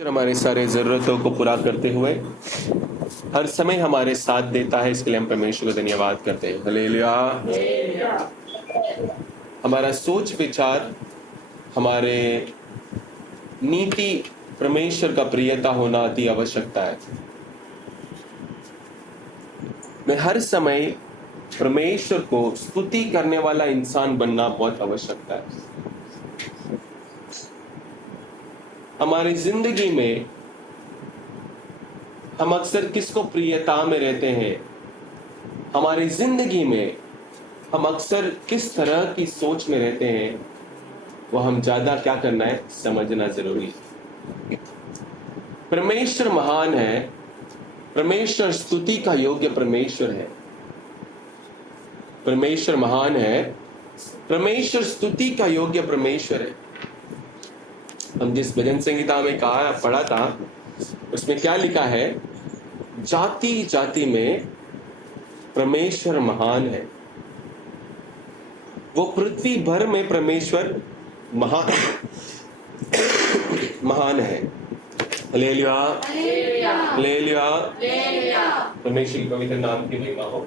फिर हमारी सारी ज़रूरतों को पूरा करते हुए हर समय हमारे साथ देता है, इसके लिए हम परमेश्वर को धन्यवाद करते हैं। हालेलुया। हमारा सोच विचार, हमारे नीति परमेश्वर का प्रियता होना अति आवश्यकता है। मैं हर समय परमेश्वर को स्तुति करने वाला इंसान बनना बहुत आवश्यकता है। हमारी जिंदगी में हम अक्सर किसको प्रियता में रहते हैं? हमारी जिंदगी में हम अक्सर किस तरह की सोच में रहते हैं, वो हम ज्यादा क्या करना है, समझना जरूरी है। परमेश्वर महान है, परमेश्वर स्तुति का योग्य परमेश्वर है। परमेश्वर महान है, परमेश्वर स्तुति का योग्य परमेश्वर है। हम जिस भजन संहिता में कहा पढ़ा था, उसमें क्या लिखा है? जाति जाति में परमेश्वर महान है। वो पृथ्वी भर में परमेश्वर महान महान है। हालेलुया, हालेलुया, परमेश्वर के पवित्र नाम की महिमा हो।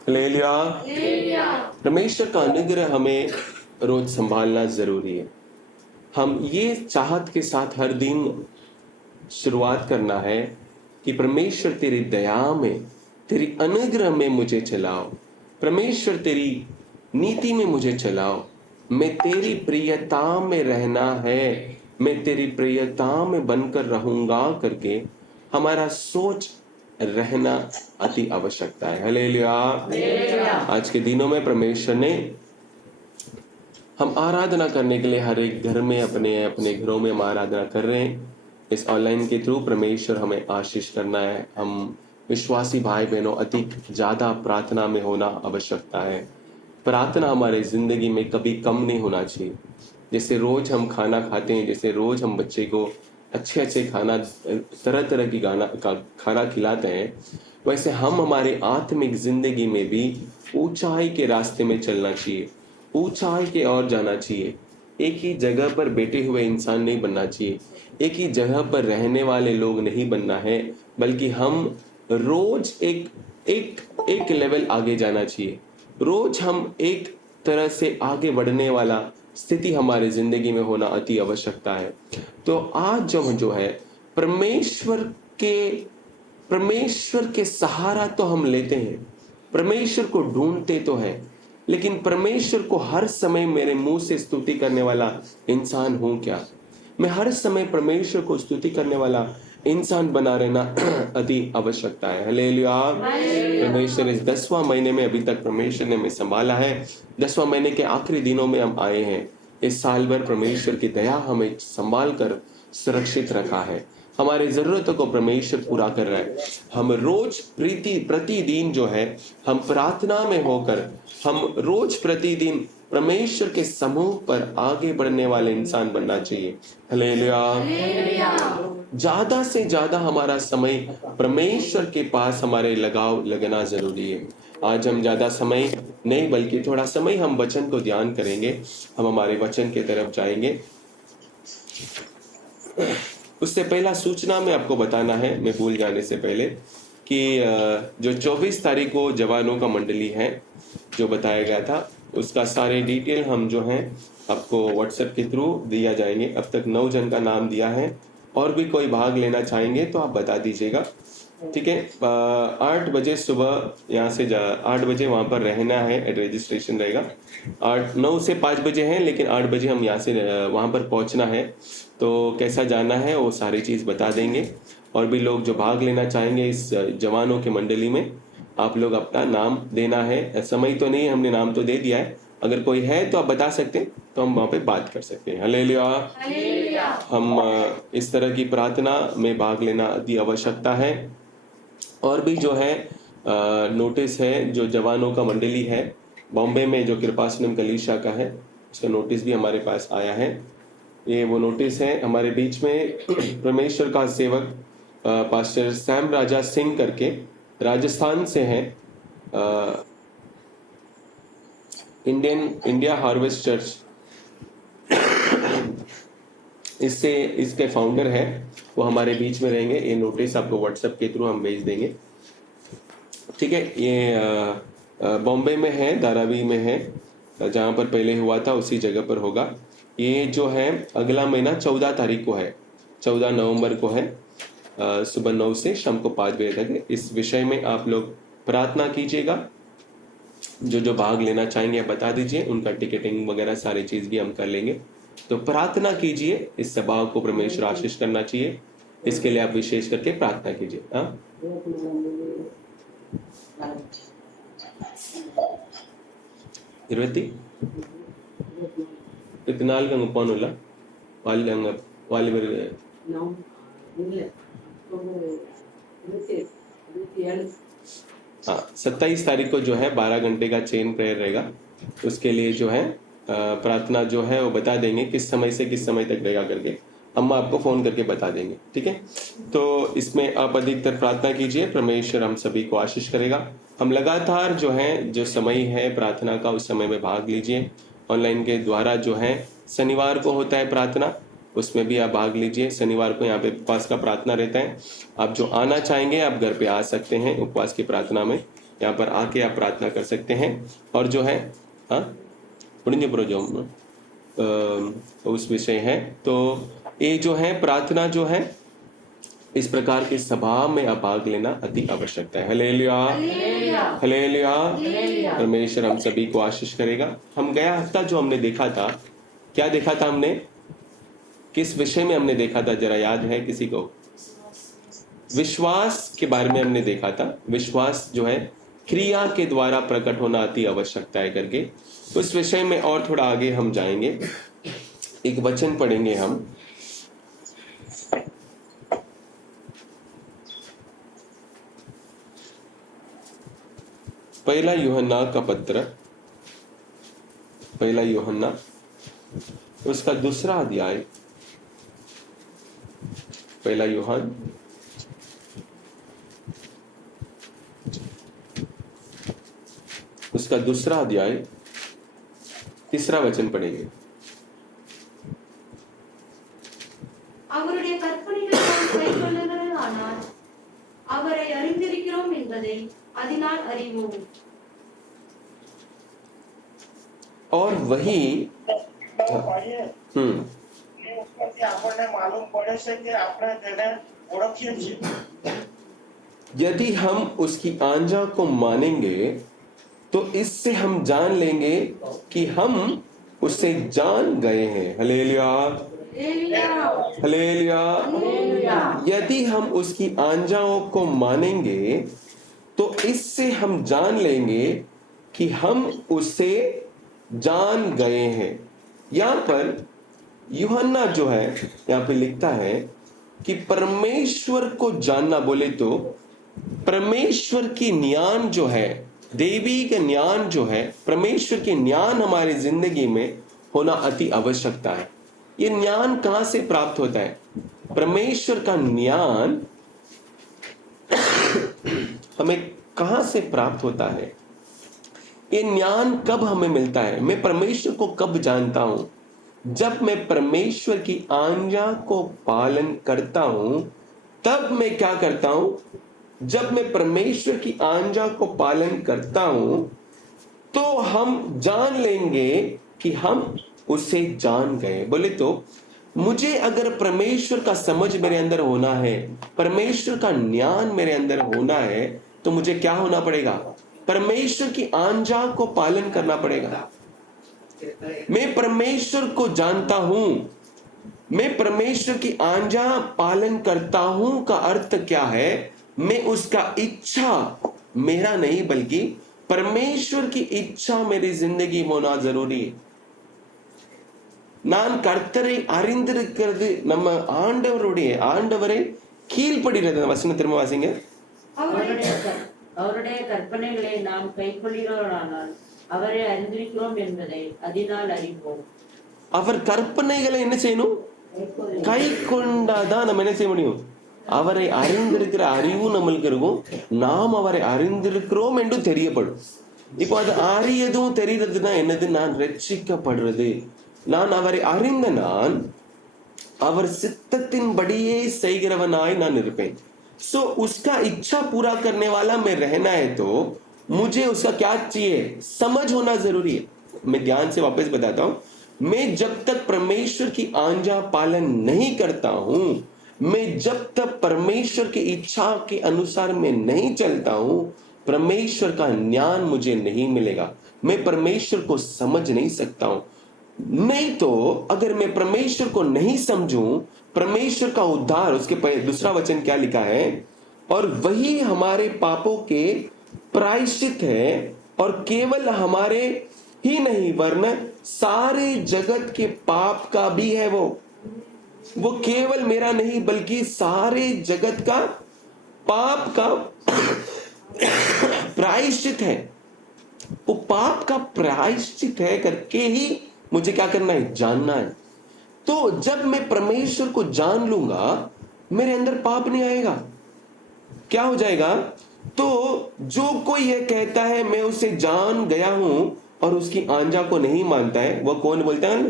हालेलुया। परमेश्वर का अनुग्रह हमें रोज संभालना जरूरी है। हम ये चाहत के साथ हर दिन शुरुआत करना है कि परमेश्वर तेरी दया में, तेरी अनुग्रह में मुझे चलाओ। परमेश्वर तेरी नीति में मुझे चलाओ। मैं तेरी प्रियता में रहना है, मैं तेरी प्रियता में बनकर रहूंगा करके हमारा सोच रहना अति आवश्यकता है। हालेलुया। आज के दिनों में परमेश्वर ने हम आराधना करने के लिए हर एक घर में अपने अपने घरों में हम आराधना कर रहे हैं। इस ऑनलाइन के थ्रू परमेश्वर हमें आशीष करना है। हम विश्वासी भाई बहनों अधिक ज़्यादा प्रार्थना में होना आवश्यकता है। प्रार्थना हमारे ज़िंदगी में कभी कम नहीं होना चाहिए। जैसे रोज़ हम खाना खाते हैं, जैसे रोज़ हम बच्चे को अच्छे अच्छे खाना, तरह तरह की खाना खिलाते हैं, वैसे हम हमारे आत्मिक ज़िंदगी में भी ऊंचाई के रास्ते में चलना चाहिए, ऊंचाई के ओर जाना चाहिए। एक ही जगह पर बैठे हुए इंसान नहीं बनना चाहिए, एक ही जगह पर रहने वाले लोग नहीं बनना है, बल्कि हम रोज एक एक एक लेवल आगे जाना चाहिए। रोज हम एक तरह से आगे बढ़ने वाला स्थिति हमारे जिंदगी में होना अति आवश्यकता है। तो आज जो है परमेश्वर के परमेश्वर के सहारा तो हम लेते हैं, परमेश्वर को ढूंढते तो है, लेकिन परमेश्वर को हर समय मेरे मुंह से स्तुति करने वाला इंसान हूं क्या? मैं हर समय परमेश्वर को स्तुति करने वाला इंसान बना रहना अति आवश्यकता है। हालेलुया। परमेश्वर इस 10वां महीने में अभी तक परमेश्वर ने हमें संभाला है। 10वां महीने के आखिरी दिनों में हम आए हैं। इस साल भर परमेश्वर की दया हमें संभाल कर सुरक्षित रखा है। हमारे जरूरतों को परमेश्वर पूरा कर रहा है। हम रोज प्रतिदिन जो है हम प्रार्थना में होकर हम रोज प्रतिदिन परमेश्वर के समूह पर आगे बढ़ने वाले इंसान बनना चाहिए। हालेलुया। ज्यादा से ज्यादा हमारा समय परमेश्वर के पास हमारे लगाव लगना जरूरी है। आज हम ज्यादा समय नहीं, बल्कि थोड़ा समय हम वचन को ध्यान करेंगे, हम हमारे वचन के तरफ जाएंगे। उससे पहला सूचना में आपको बताना है, मैं भूल जाने से पहले, कि जो 24 तारीख को जवानों का मंडली है जो बताया गया था, उसका सारे डिटेल हम जो हैं आपको व्हाट्सएप के थ्रू दिया जाएंगे। अब तक 9 जन का नाम दिया है, और भी कोई भाग लेना चाहेंगे तो आप बता दीजिएगा, ठीक है। 8 बजे सुबह यहाँ से 8 बजे वहाँ पर रहना है, रजिस्ट्रेशन रहेगा। 9 से 5 बजे है, लेकिन 8 बजे हम यहाँ से वहाँ पर पहुँचना है। तो कैसा जाना है वो सारी चीज़ बता देंगे। और भी लोग जो भाग लेना चाहेंगे इस जवानों के मंडली में, आप लोग अपना नाम देना है। समय तो नहीं, हमने नाम तो दे दिया है, अगर कोई है तो आप बता सकते हैं, तो हम वहाँ पे बात कर सकते हैं। हालेलुया। हम इस तरह की प्रार्थना में भाग लेना अति आवश्यकता है। और भी जो है नोटिस है, जो जवानों का मंडली है बॉम्बे में, जो कृपासनम कलीसिया का है, उसका नोटिस भी हमारे पास आया है। ये वो नोटिस है। हमारे बीच में परमेश्वर का सेवक पास्टर सैम राजा सिंह करके राजस्थान से हैं, इंडिया हार्वेस्ट चर्च इससे इसके फाउंडर है वो हमारे बीच में रहेंगे। ये नोटिस आपको व्हाट्सएप के थ्रू हम भेज देंगे, ठीक है। ये बॉम्बे में है, धारावी में है, जहाँ पर पहले हुआ था उसी जगह पर होगा। ये जो है अगला महीना 14 तारीख को है, 14 नवंबर को है, सुबह 9 से शाम को 5 बजे तक। इस विषय में आप लोग प्रार्थना कीजिएगा। जो भाग लेना चाहेंगे आप बता दीजिए, उनका टिकटिंग वगैरह सारी चीज़ भी हम कर लेंगे। तो प्रार्थना कीजिए, इस सभा को परमेश्वर आशीष करना चाहिए, इसके लिए आप विशेष करके प्रार्थना कीजिए। हाँ, इरवती इतनाल पौनुला वाली हाँ, 27 तारीख को जो है 12 घंटे का चेन प्रेयर रहेगा। उसके लिए जो है प्रार्थना जो है वो बता देंगे किस समय से किस समय तक रहेगा करके, हम आपको फ़ोन करके बता देंगे, ठीक है। तो इसमें आप अधिकतर प्रार्थना कीजिए, परमेश्वर हम सभी को आशीष करेगा। हम लगातार जो है जो समय है प्रार्थना का, उस समय में भाग लीजिए। ऑनलाइन के द्वारा जो है शनिवार को होता है प्रार्थना, उसमें भी आप भाग लीजिए। शनिवार को यहाँ पे उपवास का प्रार्थना रहता है। आप जो आना चाहेंगे आप घर पे आ सकते हैं उपवास की प्रार्थना में, यहाँ पर आके आप प्रार्थना कर सकते हैं। और जो है हाँ जो उस विषय है, तो ये जो है प्रार्थना जो है इस प्रकार की सभा में आप भाग लेना अति आवश्यकता है। Hallelujah, hallelujah. परमेश्वर हम सभी को आशीष करेगा। हम गया हफ्ता जो हमने देखा था, क्या देखा था हमने, किस विषय में हमने देखा था, जरा याद है किसी को? विश्वास के बारे में हमने देखा था। विश्वास जो है क्रिया के द्वारा प्रकट होना अति आवश्यकता है करके, उस विषय में और थोड़ा आगे हम जाएंगे। एक वचन पढ़ेंगे हम, पहला यूहन्ना का पत्र, पहला यूहन्ना उसका 2 अध्याय, पहला यूहन उसका 2 अध्याय 3 वचन पढ़ेंगे। அவருடைய கற்பனைகளை நாம் கைக்கொள்ளுகிறதானால் அவரை அறிந்திருக்கிறோம் என்பதை அதனால் அறிவோம்। और वही यदि हम उसकी आज्ञा को मानेंगे तो इससे हम जान लेंगे कि हम उससे जान गए हैं। Hallelujah, hallelujah. यदि हम उसकी आज्ञाओं को मानेंगे तो इससे हम जान लेंगे कि हम उससे जान गए हैं। यहाँ पर यूहन्ना जो है यहाँ पे लिखता है कि परमेश्वर को जानना, बोले तो परमेश्वर की ज्ञान जो है, देवी का ज्ञान जो है, परमेश्वर के ज्ञान हमारी जिंदगी में होना अति आवश्यकता है। ये ज्ञान कहां से प्राप्त होता है? परमेश्वर का ज्ञान हमें कहां से प्राप्त होता है? ये ज्ञान कब हमें मिलता है? मैं परमेश्वर को कब जानता हूं? जब मैं परमेश्वर की आज्ञा को पालन करता हूं, तब मैं क्या करता हूं? जब मैं परमेश्वर की आज्ञा को पालन करता हूं तो हम जान लेंगे कि हम उसे जान गए। बोले तो मुझे अगर परमेश्वर का समझ मेरे अंदर होना है, परमेश्वर का ज्ञान मेरे अंदर होना है, तो मुझे क्या होना पड़ेगा? परमेश्वर की आज्ञा को पालन करना पड़ेगा। मैं परमेश्वर को जानता हूं, मैं परमेश्वर की आज्ञा पालन करता हूं का अर्थ क्या है? मैं उसका इच्छा मेरा नहीं बल्कि परमेश्वर की इच्छा मेरी जिंदगी में होना जरूरी है। நான் கர்த்தரை அறிந்திருக்கிறது, நம்ம ஆண்டவரை கீழ்ப்படுகிறது। வசனம் திரும்ப வாசிங்க। அவருடைய கற்பனைகளை நாம் கைக்கொள்கிறோமானால் அவரை அறிந்திருக்கிறோம் என்பதை அதனால் அறிவோம்। அவர் கற்பனைகளை என்ன செய்யணும்? கை கொண்டாதான் நம்ம என்ன செய்ய முடியும்? அவரை அறிந்திருக்கிற அறிவு நம்மளுக்கு இருக்கும், நாம் அவரை அறிந்திருக்கிறோம் என்று தெரியப்படும்। இப்போ அது அறியதும் தெரியறதுன்னா என்னது? நான் ரட்சிக்கப்படுறது, நான் அவரை அறிந்த நான் அவர் சித்தத்தின்படியே செய்கிறவனாய் நான் இருப்பேன். सो उसका इच्छा पूरा करने वाला मैं रहना है तो मुझे उसका क्या चाहिए, समझ होना जरूरी है. मैं ध्यान से वापस बताता हूं, मैं जब तक परमेश्वर की आज्ञा पालन नहीं करता हूं, मैं जब तक परमेश्वर की इच्छा के अनुसार मैं नहीं चलता हूं, परमेश्वर का ज्ञान मुझे नहीं मिलेगा, मैं परमेश्वर को समझ नहीं सकता हूं. नहीं तो अगर मैं परमेश्वर को नहीं समझूं, परमेश्वर का उद्धार, उसके दूसरा वचन क्या लिखा है, और वही हमारे पापों के प्रायश्चित है, और केवल हमारे ही नहीं वरन सारे जगत के पाप का भी है. वो केवल मेरा नहीं बल्कि सारे जगत का पाप का प्रायश्चित है. वो पाप का प्रायश्चित है करके ही मुझे क्या करना है, जानना है. तो जब मैं परमेश्वर को जान लूंगा, मेरे अंदर पाप नहीं आएगा. क्या हो जाएगा, तो जो कोई ये कहता है मैं उसे जान गया हूं और उसकी आज्ञा को नहीं मानता है, वह कौन बोलता है,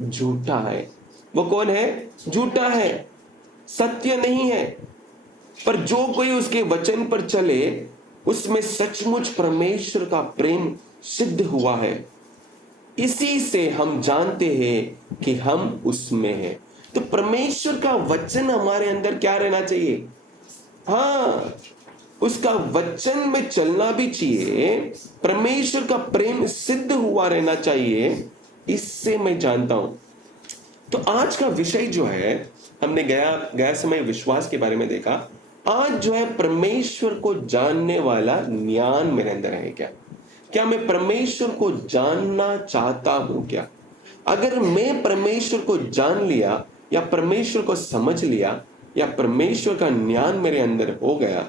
झूठा है. वो कौन है, झूठा है, सत्य नहीं है. पर जो कोई उसके वचन पर चले, उसमें सचमुच परमेश्वर का प्रेम सिद्ध हुआ है. इसी से हम जानते हैं कि हम उसमें हैं. तो परमेश्वर का वचन हमारे अंदर क्या रहना चाहिए, हाँ, उसका वचन में चलना भी चाहिए. परमेश्वर का प्रेम सिद्ध हुआ रहना चाहिए. इससे मैं जानता हूं. तो आज का विषय जो है, हमने गया समय विश्वास के बारे में देखा. आज जो है परमेश्वर को जानने वाला ज्ञान मेरे अंदर है क्या मैं परमेश्वर को जानना चाहता हूं क्या. अगर मैं परमेश्वर को जान लिया या परमेश्वर को समझ लिया या परमेश्वर का ज्ञान मेरे अंदर हो गया,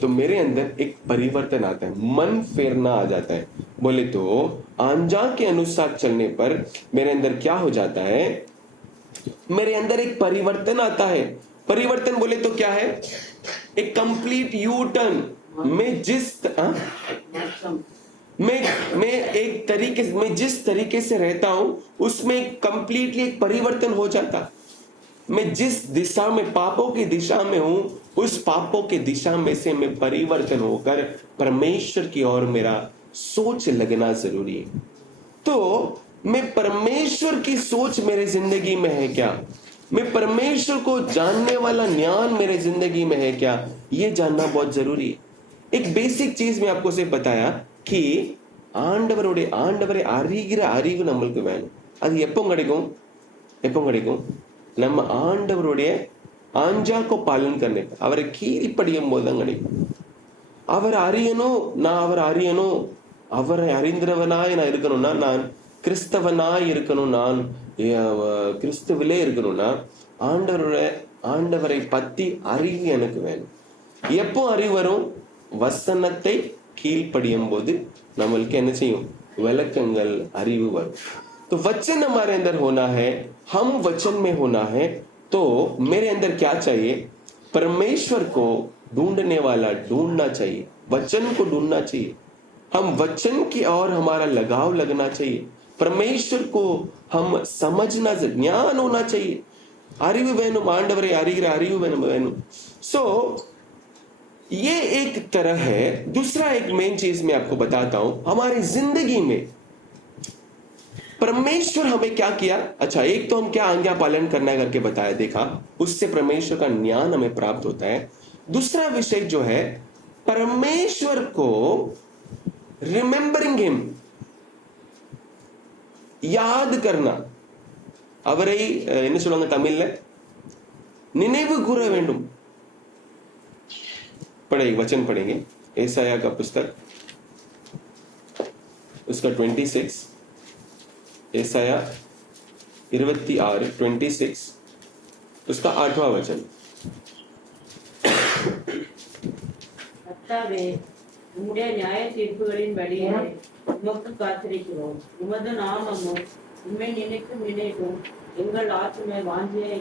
तो मेरे अंदर एक परिवर्तन आता है, मन फेरना आ जाता है. बोले तो आज्ञा के अनुसार चलने पर मेरे अंदर क्या हो जाता है, मेरे अंदर एक परिवर्तन आता है. परिवर्तन बोले तो क्या है, एक कंप्लीट यू टर्न. मैं एक तरीके से, मैं जिस तरीके से रहता हूं उसमें कंप्लीटली एक परिवर्तन हो जाता. मैं जिस दिशा में, पापों की दिशा में हूं, उस पापों की दिशा में से मैं परिवर्तन होकर परमेश्वर की ओर मेरा सोच लगना जरूरी है. तो मैं परमेश्वर की सोच मेरे जिंदगी में है क्या, मैं परमेश्वर को जानने वाला ज्ञान मेरे जिंदगी में है क्या, ये जानना बहुत जरूरी है. एक बेसिक चीज मैं आपको सिर्फ बताया कि ஆண்டவரை அறிகிற அறிவு நம்மளுக்கு வேணும். அது எப்போ கிடைக்கும், நம்ம ஆண்டவருடைய ஆஞ்சாக்கோ பாலன் करने पर, அவரை கீழ்ப்படியும் போது தான் கிடைக்கும். அவரை அறியணும், நான் அவரை அறியணும், அவரை அறிந்தவனாய் நான் இருக்கணும்னா, நான் கிறிஸ்தவனாய் இருக்கணும், நான் கிறிஸ்துவிலே இருக்கணும்னா ஆண்டவரை பத்தி அறிவு எனக்கு வேணும். எப்போ அறிவு வரும், வசனத்தை கீழ்ப்படியும் போது நம்மளுக்கு என்ன செய்யும், விளக்கங்கள், அறிவு वरुण. तो वचन हमारे अंदर होना है, हम वचन में होना है. तो मेरे अंदर क्या चाहिए, परमेश्वर को ढूंढने वाला ढूंढना चाहिए, वचन को ढूंढना चाहिए. हम वचन की ओर हमारा लगाव लगना चाहिए. परमेश्वर को हम समझना, ज्ञान होना चाहिए. அறிவு வேணும், ஆண்டவரை அறிகிற அறிவு வேணும். सो ये एक तरह है. दूसरा एक मेन चीज मैं आपको बताता हूं, हमारी जिंदगी में परमेश्वर हमें क्या किया. अच्छा, एक तो हम क्या आज्ञा पालन करना करके बताया, देखा, उससे परमेश्वर का ज्ञान हमें प्राप्त होता है. दूसरा विषय जो है, परमेश्वर को रिमेंबरिंग हिम, याद करना. அவரை என்ன சொல்லுவாங்க தமிழ்ல, நினைவு கூற வேண்டும். पढ़ेंगे, वचन पढ़ेंगे. एसाया का पुस्तक, उसका 26, एसाया 26, उसका 8वां वचन. கர்த்தாவே, உம்முடைய நியாய தீர்ப்புகளின்படியே உமக்கு காத்திருக்கிறோம். உமது நாமமும் உம்மை நினைக்கும் நினைவும் எங்கள் ஆத்துமே வாஞ்சியே.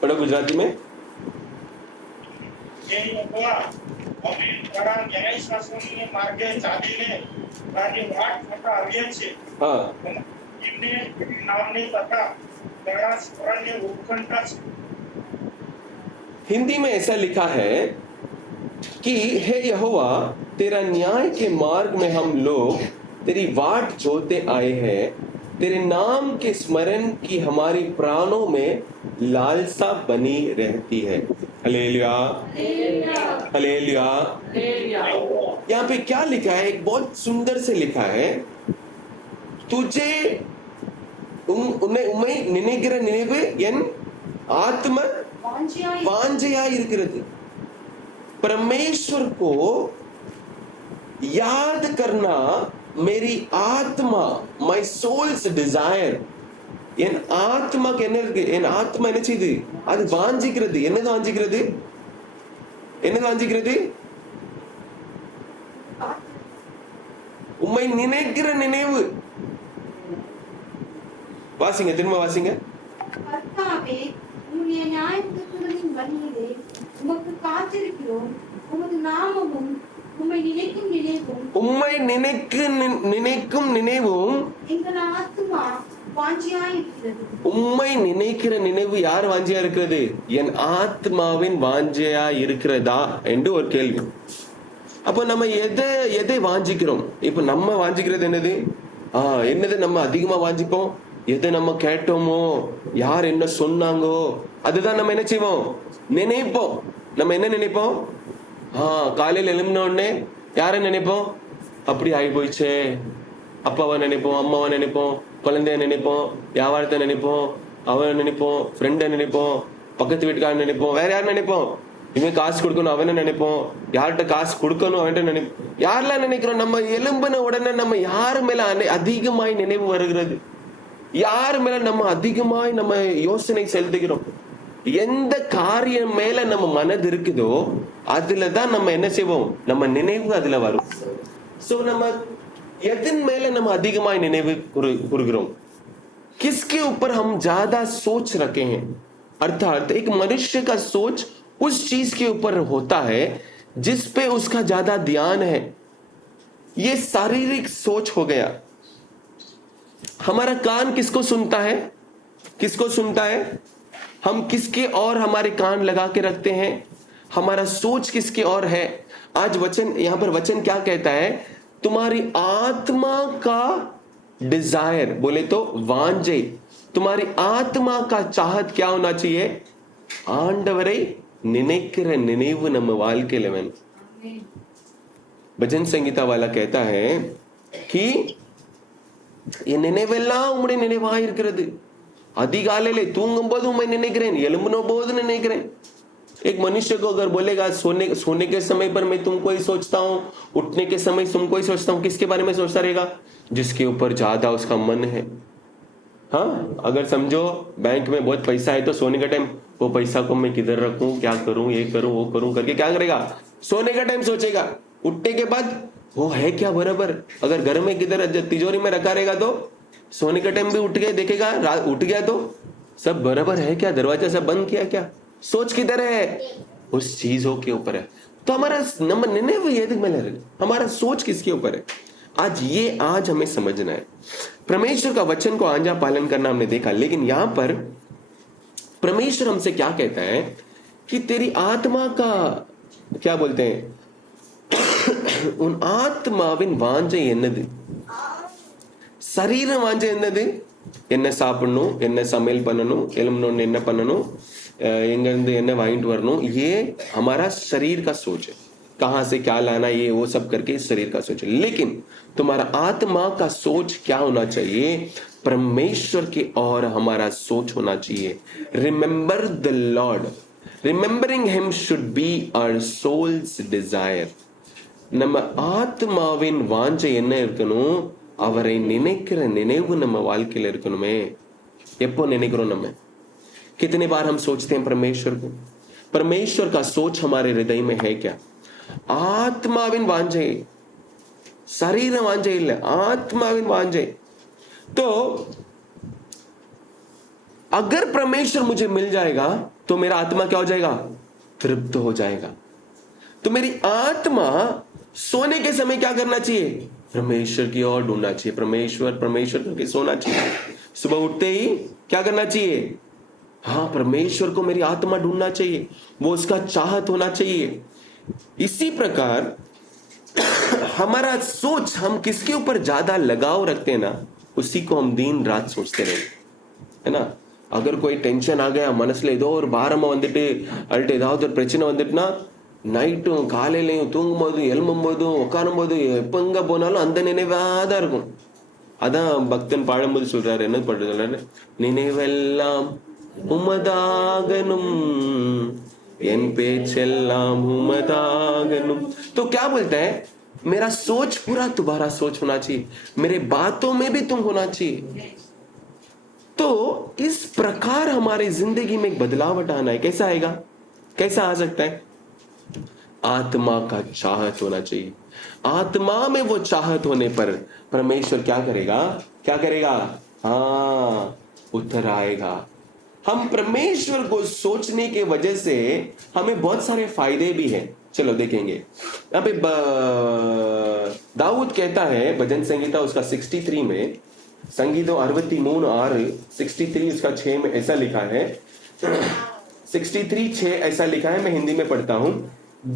पढ़ो गुजराती में. અમે તારા ન્યાય શાસનને માર્ગે ચાલીને તારી વાટ જોતા આવીએ છીએ. हाँ, जिन्हें नाम नहीं पता बड़ा स्वर्ण उत्कंठा हिंदी में ऐसा लिखा है कि हे यहोवा, तेरा न्याय के मार्ग में हम लोग तेरी वाट जोते आए हैं। तेरे नाम के स्मरण की हमारी प्राणों में लालसा बनी रहती है। Hallelujah, hallelujah. यहाँ पे क्या लिखा है? एक बहुत सुंदर से लिखा है, तुझे உம்மை நினைக்கிற நினைவு என் आत्मा वांछयाई இருக்கிறது। परमेश्वर को याद करना मेरी आत्मा, my soul's desire, என் ஆத்மாக்கு என்ன இருக்கு? என் ஆத்மா என்ன செய்யுது? அது வாஞ்சிக்கிறது. என்னது வாஞ்சிக்கிறது? என்னது வாஞ்சிக்கிறது? உம்மை நினைக்கிற நினைவு. வாசிங்க, திரும்ப வாசிங்க. கர்த்தாவே, உம்முடைய நியாயத்தீர்ப்புகளின் வழியிலே உமக்கு காத்திருக்கிறோம். உமது நாமமும் உம்மை நினைக்கும் நினைவும் உம்மை நினைக்கும் நினைவும் எங்கள் ஆத்துமா வாஞ்சியாய் இருக்கிறது. உம்மை நினைக்கிற நினைவு யார் வாஞ்சியா இருக்கிறது? என் ஆத்மாவின் வாஞ்சியா இருக்கிறதா என்று ஒரு கேள்வி. அப்ப நம்ம எதை வாஞ்சிக்கிறோம்? இப்ப நம்ம வாஞ்சிக்கிறது என்னது? என்னது நம்ம அதிகமா வாஞ்சிப்போம்? எதை நம்ம கேட்டோமோ, யார் என்ன சொன்னாங்கோ, அதுதான் நம்ம என்ன செய்வோம்? நினைப்போம். நம்ம என்ன நினைப்போம்? காலையில் எழும்பின உடனே யாரை நினைப்போம்? அப்படி ஆகி போயிச்சே. அப்பாவை நினைப்போம், அம்மாவை நினைப்போம், குழந்தைய நினைப்போம், வியாபாரத்தை நினைப்போம், அவனை நினைப்போம், ஃப்ரெண்டை நினைப்போம், பக்கத்து வீட்டுக்காரன் நினைப்போம், வேற யாரும் நினைப்போம். இவன் காசு கொடுக்கணும் அவனை நினைப்போம், யார்கிட்ட காசு கொடுக்கணும் அவன்கிட்ட நினைப்போம். யாரெல்லாம் நினைக்கிறோம்? நம்ம எலும்பின உடனே நம்ம யாரு மேல அதிகமாய் நினைவு வருகிறது? யார் மேல நம்ம அதிகமாய் நம்ம யோசனை செலுத்துகிறோம்? எந்த காரியம் மேல நம்ம மனது இருக்குதோ அதுலதான் நம்ம என்ன செய்வோம்? நம்ம நினைவு அதுல வரும். சோ நம்ம எதன் மேல நம்ம அதிகமாய் நினைவு கூறுகிறோம்? किसके ऊपर हम ज्यादा सोच रखे हैं? अर्थात एक मनुष्य का सोच उस चीज के ऊपर होता है जिस पे उसका ज्यादा ध्यान है। ये शारीरिक सोच हो गया। हमारा कान किसको सुनता है? किसको सुनता है? हम किसके और हमारे कान लगा के रखते हैं? हमारा सोच किसके और है? आज वचन, यहां पर वचन क्या कहता है? तुम्हारी आत्मा का डिजायर, बोले तो वांझे, तुम्हारी आत्मा का चाहत क्या होना चाहिए? ஆண்டவரை நினைக்கிற நினைவு நம்ம வாழ்க்கையில வேணும். भजन संगीता वाला कहता है कि என் நினைவெல்லாம் உம்முடைய நினைவாய் இருக்கிறது. அதிகாலையிலே தூங்கும் போது உம்மை நினைக்கிறேன், எழும்பின போது நினைக்கிறேன். एक मनुष्य को अगर बोलेगा सोने के समय पर मैं तुमको ही सोचता हूँ, उठने के समय तुमको ही सोचता हूँ, किसके बारे में सोचता रहेगा? जिसके ऊपर ज्यादा उसका मन है। हाँ, अगर समझो बैंक में बहुत पैसा है तो सोने का टाइम वो पैसा को मैं किधर रखूं, क्या करूं, ये करूं, वो करूं करके क्या करेगा? सोने का टाइम सोचेगा। उठने के बाद वो है क्या बराबर? अगर घर में किधर तिजोरी में रखा रहेगा तो सोने का टाइम भी उठ के देखेगा, उठ गया तो सब बराबर है क्या? दरवाजा सब बंद किया क्या? सोच किधर है? उस चीजों के ऊपर है। तो हमारा नंबर हमारा सोच किसके ऊपर है? आज हमें समझना है। परमेश्वर का वचन को आंजा पालन करना हमने देखा, लेकिन यहां पर परमेश्वर हमसे क्या कहता है कि तेरी आत्मा का क्या बोलते हैं? उन ஆத்மாவின் வாஞ்சை என்னது? சரீர வாஞ்சை என்னது? என்ன சாப்பிடணும், என்ன சமையல் பண்ணணும், எழும்பணும் என்ன பண்ணணும், எங்க இருந்து என்ன வாங்கிட்டு வரணும், ये हमारा शरीर का सोच है। कहां से क्या लाना, ये वो सब करके शरीर का सोच है। लेकिन तुम्हारा आत्मा का सोच क्या होना चाहिए? परमेश्वर की ओर हमारा सोच होना चाहिए। Remember the lord, remembering him should be our soul's desire. நம்ம ஆத்மாவின் வாஞ்சை என்ன இருக்கணும்? அவரை நினைக்கிற நினைவு நம்ம வாழ்க்கையில இருக்கணுமே। எப்போ நினைக்கிறோம் நம்ம? कितने बार हम सोचते हैं परमेश्वर को? परमेश्वर का सोच हमारे हृदय में है क्या? ஆத்மாவின் வாஞ்சை, शरीर वांझे இல்ல, ஆத்மாவின் வாஞ்சை। तो अगर परमेश्वर मुझे मिल जाएगा तो मेरा आत्मा क्या हो जाएगा? तृप्त हो जाएगा। तो मेरी आत्मा सोने के समय क्या करना चाहिए? परमेश्वर की ओर ढूंढना चाहिए, परमेश्वर परमेश्वर करके सोना चाहिए। सुबह उठते ही क्या करना चाहिए? हाँ, परमेश्वर को मेरी आत्मा ढूंढना चाहिए, वो उसका चाहत होना चाहिए। इसी प्रकार हमारा सोच, हम किसके ऊपर ज्यादा लगाव रखते हैं ना, उसी को हम दिन रात सोचते रहे, है ना? अगर कोई टेंशन आ गया मनசுல ஏதோ ஒரு பாரமா வந்துட்டு அல்ட்டு ஏதாவது ஒரு பிரச்சனை வந்துட்டுனா நைட்டும் காலையிலையும் தூங்கும்போதும் எழும்பும்போதும் உட்காரும்போது எப்போ எங்க போனாலும் அந்த நினைவாதான் இருக்கும். அதான் பக்தன் பாடும்போது சொல்றாரு, என்ன பண்றது, நினைவெல்லாம் உமதாகனும் என் பேச்செல்லாம் உமदागनुम। तो क्या बोलता है, मेरा सोच पूरा तुम्हारा सोच होना चाहिए, मेरे बातों में भी तुम होना चाहिए। तो इस प्रकार हमारी जिंदगी में एक बदलाव आना है। कैसा आएगा, कैसा आ सकता है? आत्मा का चाहत होना चाहिए। आत्मा में वो चाहत होने पर परमेश्वर क्या करेगा, क्या करेगा? हाँ, उत्तर आएगा। हम परमेश्वर को सोचने के वजह से हमें बहुत सारे फायदे भी हैं। चलो देखेंगे, यहाँ पे दाऊद कहता है भजन संगीता उसका 63 में, संगीतों 63 63 उसका 6 में ऐसा लिखा है, 63:6 ऐसा लिखा है, मैं हिंदी में पढ़ता हूं।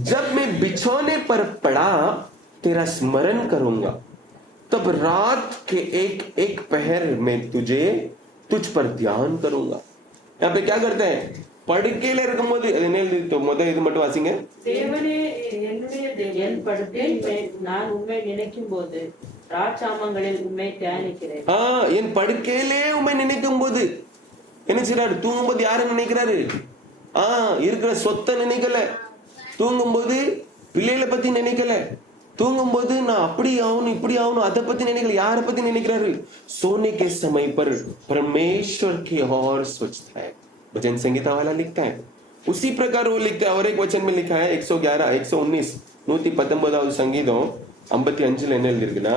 जब मैं बिछौने पर पड़ा तेरा स्मरण करूंगा, तब रात के एक एक पहर में तुझ पर ध्यान करूंगा। यहाँ पे क्या करते हैं, படுக்கையில இருக்கும்போது முதல் இது மட்டும் வாசிங்க। தேவனே என்னுடைய தேவன், படுக்கையில் நான் உம்மை நினைக்கும் போது ராஜாமங்களில் உம்மை தியானிக்கிறேன்। என் படுக்கையிலே உம்மை நினைக்கும் போது என்ன செய்றாரு? தூங்கும்போது யாரை நினைக்கிறாரு? இருக்கிற சொத்தை நினைக்கல, தூங்கும்போது பிள்ளைகளை பத்தி நினைக்கல, தூங்கும்போது நான் அப்படி ஆகணும் இப்படி ஆகணும் அதை பத்தி நினைக்கல, யாரை பத்தி நினைக்கிறாரு? सोने के समय पर परमेश्वर की ओर सोचता है। भजन संगीता वाला लिखता है उसी प्रकार वो लिखता है। और एक वचन में लिखा है 111 119 119 संगीतों 55 என்ன எழுதிருக்குன்னா,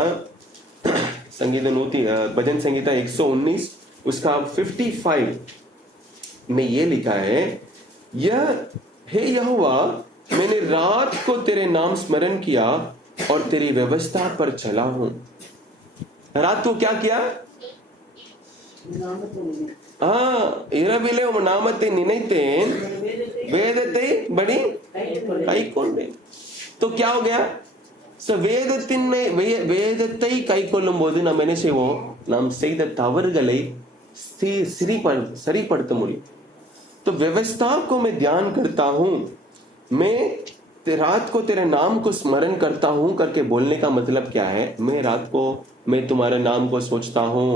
संगीत भजन संगीता 119 उसका 55 में ये लिखा है, यह हे यहोवा मैंने रात को तेरे नाम स्मरण किया और तेरी व्यवस्था पर चला हूं। रात को क्या किया? இரவிலே உன் நாமத்தை நினைத்தேன், வேதத்தை படி கைக்கொண்டேன்। तो क्या हो गया? வேதத்தை கைக்கொள்ளும் போது நாம் என்ன செய்வோம்? நாம் செய்த தவறுகளை சரிப்படுத்த முடியும்। तो व्यवस्था को मैं ध्यान करता हूं, मैं रात को तेरे नाम को स्मरण करता हूं करके बोलने का मतलब क्या है? मैं रात को मैं तुम्हारे नाम को सोचता हूं,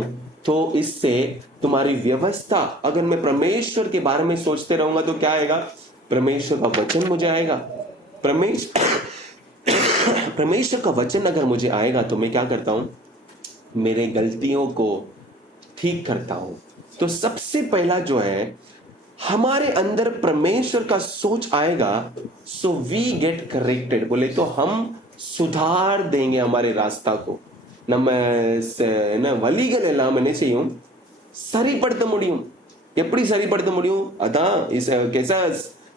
तो इससे तुम्हारी व्यवस्था, अगर मैं परमेश्वर के बारे में सोचते रहूंगा तो क्या आएगा? परमेश्वर का वचन मुझे आएगा। परमेश्वर का वचन अगर मुझे आएगा तो मैं क्या करता हूं? मेरे गलतियों को ठीक करता हूं। तो सबसे पहला जो है, हमारे अंदर परमेश्वर का सोच आएगा, सो वी गेट करेक्टेड। बोले तो हम सुधार देंगे हमारे रास्ता को। நம்ம வழிகள் எல்லாம் என்ன செய்யும்? சரிப்படுத்த முடியும்। எப்படி சரிப்படுத்த முடியும்? அதான் कैसा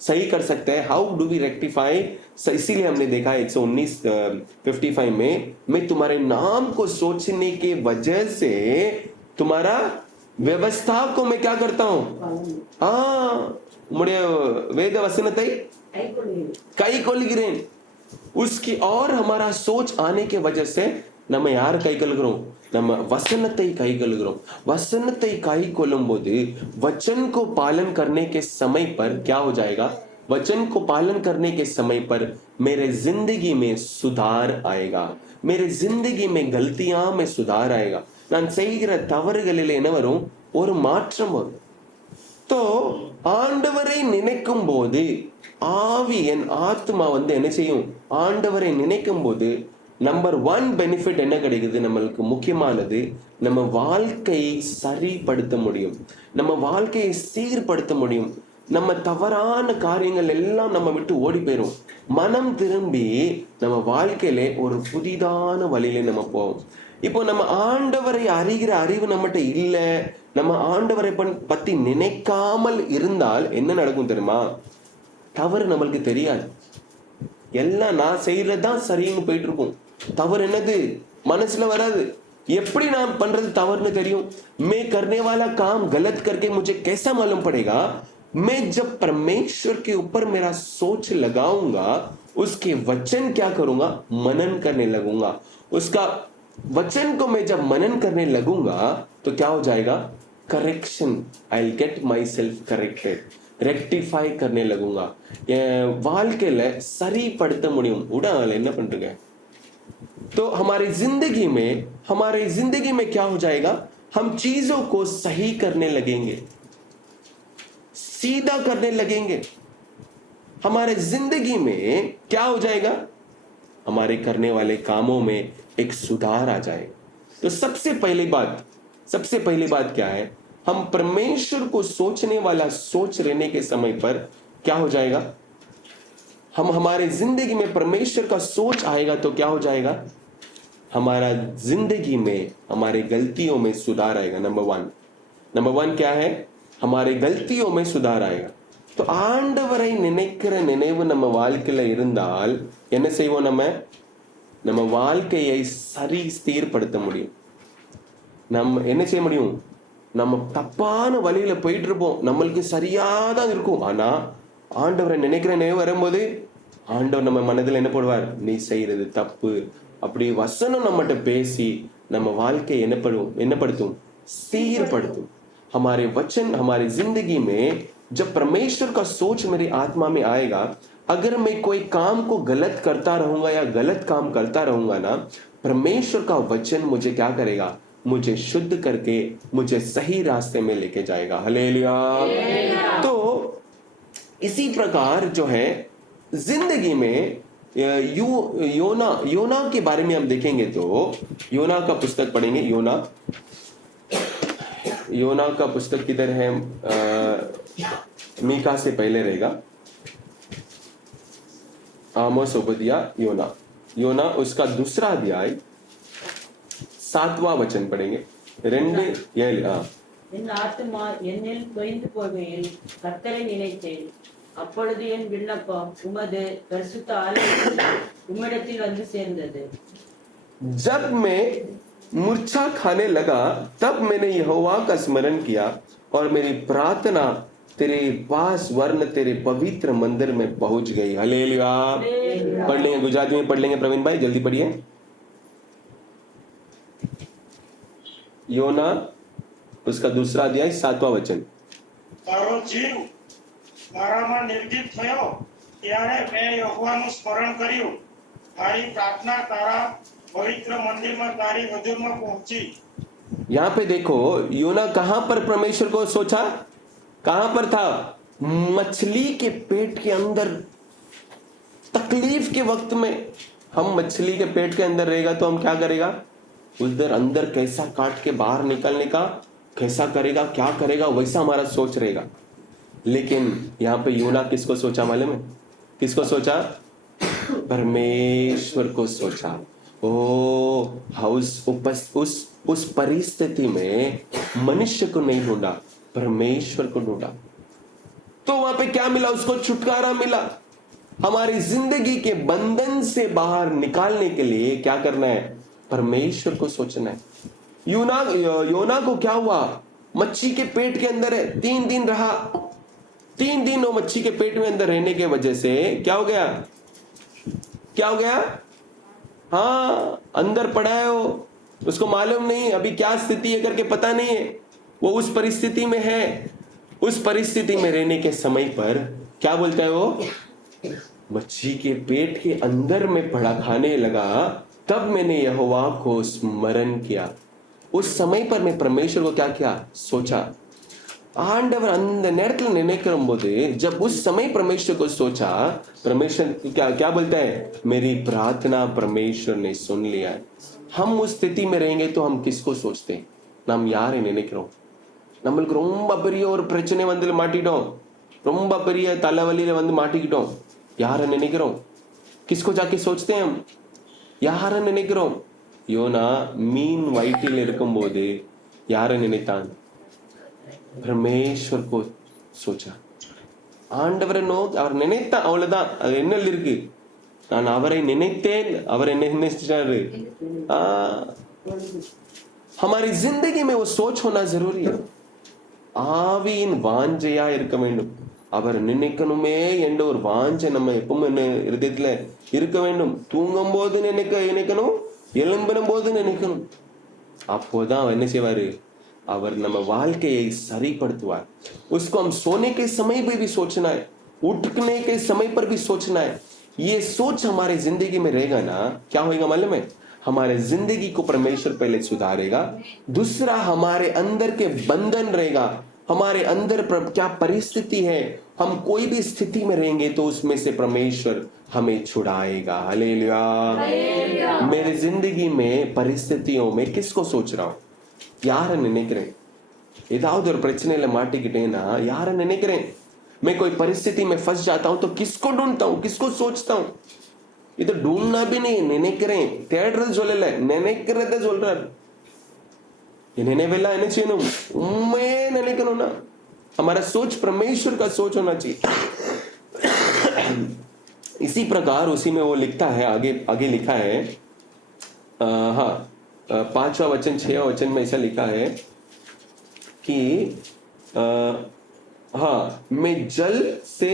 सही कर सकते हैं, हाउ डू वी रेक्टिफाई? इसीलिए हमने देखा 119:55 में, मैं तुम्हारे नाम को सोचने के वजह से तुम्हारा व्यवस्था को मैं क्या करता हूं? उम्मुடைய வேத वचनத்தை கைக்கொள்கிறேன்। उसकी और हमारा सोच आने के वजह से நம்ம யார் கைக்கொள்கிறோம்? நம்ம वचनத்தை கைக்கொள்கிறோம்। वचनத்தை கைக்கொள்ளும் போது वचन को पालन करने के समय पर क्या हो जाएगा? वचन को पालन करने के समय पर मेरे जिंदगी में सुधार आएगा, मेरे जिंदगी में गलतियां में सुधार आएगा। நான் செய்கிற தவறுகளில் என்ன வரும்? ஒரு மாற்றம் வரும்। तो ஆண்டவரை நினைக்கும் போது ஆவி, என் ஆத்மா என்ன செய்யும்? ஆண்டவரை நினைக்கும் போது நம்பர் 1 பெனிஃபிட் என்ன கிடைக்குது? நம்மளுக்கு முக்கியமானது, நம்ம வாழ்க்கையை சரிப்படுத்த முடியும், நம்ம வாழ்க்கையை சீர்படுத்த முடியும், நம்ம தவறான காரியங்கள் எல்லாம் நம்ம விட்டு ஓடி போயிடும், மனம் திரும்பி நம்ம வாழ்க்கையில ஒரு புதிதான வழியில நம்ம போவோம்। இப்போ நம்ம ஆண்டவரை அறிகிற அறிவு நம்மகிட்ட இல்ல, நம்ம ஆண்டவரை பத்தி நினைக்காமல் இருந்தால் என்ன நடக்கும் தெரியுமா? தவறு நம்மளுக்கு தெரியாது, எல்லாம் நான் செய்யறதுதான் சரின்னு போயிட்டு இருக்கும்। தவறு என்னது? மனசுல வராது. எப்படி நான் பண்றது தவறுன்னு தெரியும்? मैं करने वाला काम गलत करके मुझे कैसा मालूम पड़ेगा? मैं जब परमेश्वर के ऊपर मेरा सोच लगाऊंगा, उसके वचन क्या करूंगा? मनन करने लगूंगा. उसका वचन को मैं जब मनन करने लगूंगा तो क्या हो जाएगा? Correction. I will get my self corrected. Rectify करने लगूंगा. வாழ்க்கையில சரிப்படுத்த முடியும். உடனே என்ன பண்றீங்க? तो हमारी जिंदगी में क्या हो जाएगा? हम चीजों को सही करने लगेंगे, सीधा करने लगेंगे. हमारे जिंदगी में क्या हो जाएगा? हमारे करने वाले कामों में एक सुधार आ जाएगा. तो सबसे पहली बात क्या है? हम परमेश्वर को सोचने वाला सोच रहने के समय पर क्या हो जाएगा? हमारे जिंदगी में परमेश्वर का सोच आएगा तो क्या हो जाएगा? हमारा जिंदगी में हमारे गलतियों में सुधार आएगा. नंबर वन क्या है? हमारे गलतियों में सुधार आएगा. तो ஆண்டவரை நினைக்கிற நினைவு நம்ம வாழ்க்கையில இருந்தால் என்ன செய்வோம்? நம்ம வாழ்க்கையை சீர்படுத்த முடியும். நம்ம என்ன செய்ய முடியும்? நம்ம தப்பான வழியில போயிட்டு இருப்போம், நம்மளுக்கு சரியாதான் இருக்கும். ஆனா ஆண்டவரை நினைக்கிற நினைவு வரும்போது ஆண்டவர் நம்ம மனதில் என்ன போடுவார்? நீ செய்யறது தப்பு. அப்படி வசனம் நம்மகிட்ட பேசி நம்ம வாழ்க்கையை என்னப்படுத்தும்? सीरपड़तू. हमारे वचन हमारी जिंदगी में जब परमेश्वर का सोच मेरी आत्मा में आएगा, अगर मैं कोई काम को गलत करता रहूंगा या गलत काम करता रहूंगा ना, परमेश्वर का वचन मुझे क्या करेगा? मुझे शुद्ध करके मुझे सही रास्ते में लेके जाएगा. हालेलुया. तो इसी प्रकार जो है जिंदगी में योना के बारे में हम देखेंगे तो योना का पुस्तक पढ़ेंगे. योना का पुस्तक किधर है? मीका से पहले रहेगा. आमोस, ओबदिया, योना उसका दूसरा अध्याय 7वां वचन पढ़ेंगे. என் ஆத்துமா என்னில் தொய்ந்து போகையில் கர்த்தரை நினைத்தேன். அப்பொழுது என் விண்ணப்பம் உமது பரிசுத்த ஆலயத்தில் உம்மிடத்தில் வந்து சேர்ந்தது. जब मैं मूर्छा खाने लगा तब मैंने यहोवा का स्मरण किया और मेरी प्रार्थना तेरे पास वर्ण तेरे पवित्र मंदिर में पहुंच गई. हालेलुया. पढ़ लेंगे, गुजराती में पढ़ लेंगे. प्रवीण भाई जल्दी पढ़िए. योना उसका दूसरा अध्याय 7वां वचन. તારો જીવ મારામાં નિર્જીત થયો ત્યારે મેં યહોવાનું સ્મરણ કર્યું. તારી પ્રાર્થના તારા પવિત્ર મંદિરમાં તારી હજુરમાં પહોંચી. यहाँ पे देखो योना कहां पर परमेश्वर को सोचा? कहां पर था? मछली के पेट के अंदर. तकलीफ के वक्त में हम मछली के पेट के अंदर रहेगा तो हम क्या करेगा? उधर अंदर कैसा काट के बाहर निकलने का कैसा करेगा, क्या करेगा, वैसा हमारा सोच रहेगा. लेकिन यहाँ पे योना किसको सोचा मालूम है? किसको सोचा? परमेश्वर को सोचा. उस परिस्थिति में मनुष्य को नहीं ढूंढा, परमेश्वर को ढूंढा. तो वहां पे क्या मिला? उसको छुटकारा मिला. हमारी जिंदगी के बंधन से बाहर निकालने के लिए क्या करना है? परमेश्वर को सोचना है. योना को क्या हुआ? मच्छी के पेट के अंदर है, 3 दिन रहा. 3 दिन वो मच्छी के पेट में अंदर रहने के वजह से क्या हो गया? हाँ, अंदर पड़ा है वो. उसको मालूम नहीं अभी क्या स्थिति है करके पता नहीं है. वो उस परिस्थिति में है. उस परिस्थिति में रहने के समय पर क्या बोलता है वो? मच्छी के पेट के अंदर में पड़ा खाने लगा. तब मैंने यहोवा को स्मरण किया. उस समय पर मैं परमेश्वर को क्या किया? सोचा. ஆண்டவர் அந்த நேரத்தில் நினைக்கும் போது जब उस समय परमेश्वर को सोचा, परमेश्वर क्या बोलता है? मेरी प्रार्थना परमेश्वर ने सुन लिया है. हम उस स्थिति में रहेंगे तो हम किसको सोचते हैं? நாம் யாரை நினைக்கிறோம்? நம்மளுக்கு ரொம்ப பெரிய ஒரு பிரச்சனை வந்து மாட்டிட்டோம், ரொம்ப பெரிய தலைவலியில வந்து மாட்டிக்கிட்டோம். யாரை நினைக்கிறோம்? किसको जाके सोचते हैं हम? யாரை நினைக்கிறோம்? யோனா மீன் வயிற்றில் இருக்கும்போது யாரை நினைத்தான்? परमेश्वर को सोचा. ஆண்டவரை நோக்கி அவர் நினைத்தான். அவ்வளவுதான். அது என்ன இருக்கு? நான் அவரை நினைத்தேன், அவர் என்ன நினைச்சாரு? हमारी जिंदगी में वो सोच होना जरूरी है. ஆவியின் வாஞ்சையா இருக்க வேண்டும். அவர் நினைக்கணுமே என்ற ஒரு வாஞ்சை நம்ம எப்பவுமே இருதயத்துல இருக்க வேண்டும். தூங்கும் போது நினைக்கணும், எழும்பின போது நினைக்கணும். அப்போதான் அவர் என்ன செய்வாரு? அவர் நம்ம வாழ்க்கையை சரிப்படுத்துவார். उसको हम सोने के समय पे भी सोचना है, उठने के समय पर भी सोचना है. ये सोच हमारे जिंदगी में रहेगा ना, क्या होगा मालूम है? हमारे जिंदगी को परमेश्वर पहले सुधारेगा. दूसरा, हमारे अंदर के बंधन रहेगा. हमारे अंदर क्या परिस्थिति है, हम कोई भी स्थिति में रहेंगे तो उसमें से परमेश्वर हमें छुड़ाएगा. हालेलुया. मेरे जिंदगी में परिस्थितियों में किसको सोच रहा हूं? யாரை நினைக்கிறேன்? ஏதாவது ஒரு பிரச்சனையில மாட்டிக்கிட்டேன்னா யாரை நினைக்கிறேன்? मैं कोई परिस्थिति में फंस जाता हूं तो किसको ढूंढता हूं, किसको सोचता हूं? ये तो ढूंढना भी नहीं, நினைக்கிறேன். தேடுறது சொல்லல, நினைக்கிறத சொல்றாரு. நினைவெல்லாம் என்ன செய்யணும்? உண்மையே நினைக்கணும்னா हमारा सोच परमेश्वर का सोच होना चाहिए. इसी प्रकार उसी में वो लिखता है, आगे लिखा है, हाँ 5वां वचन 6वां वचन में ऐसा लिखा है कि हाँ, मैं जल से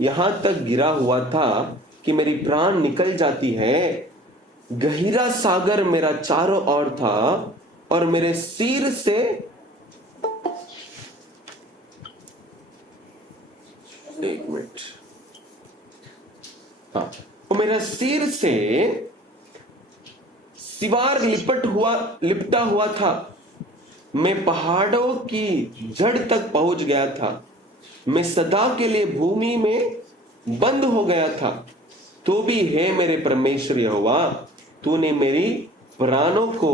यहां तक गिरा हुआ था कि मेरी प्राण निकल जाती है. गहरा सागर मेरा चारों ओर था और मेरे सिर से एक मिनट, हाँ, वो मेरा सिर से सिवार लिपटा हुआ था. मैं पहाड़ों की जड़ तक पहुंच गया था. मैं सदा के लिए भूमि में बंद हो गया था. तो भी है मेरे परमेश्वर यहोवा, तूने मेरी प्राणों को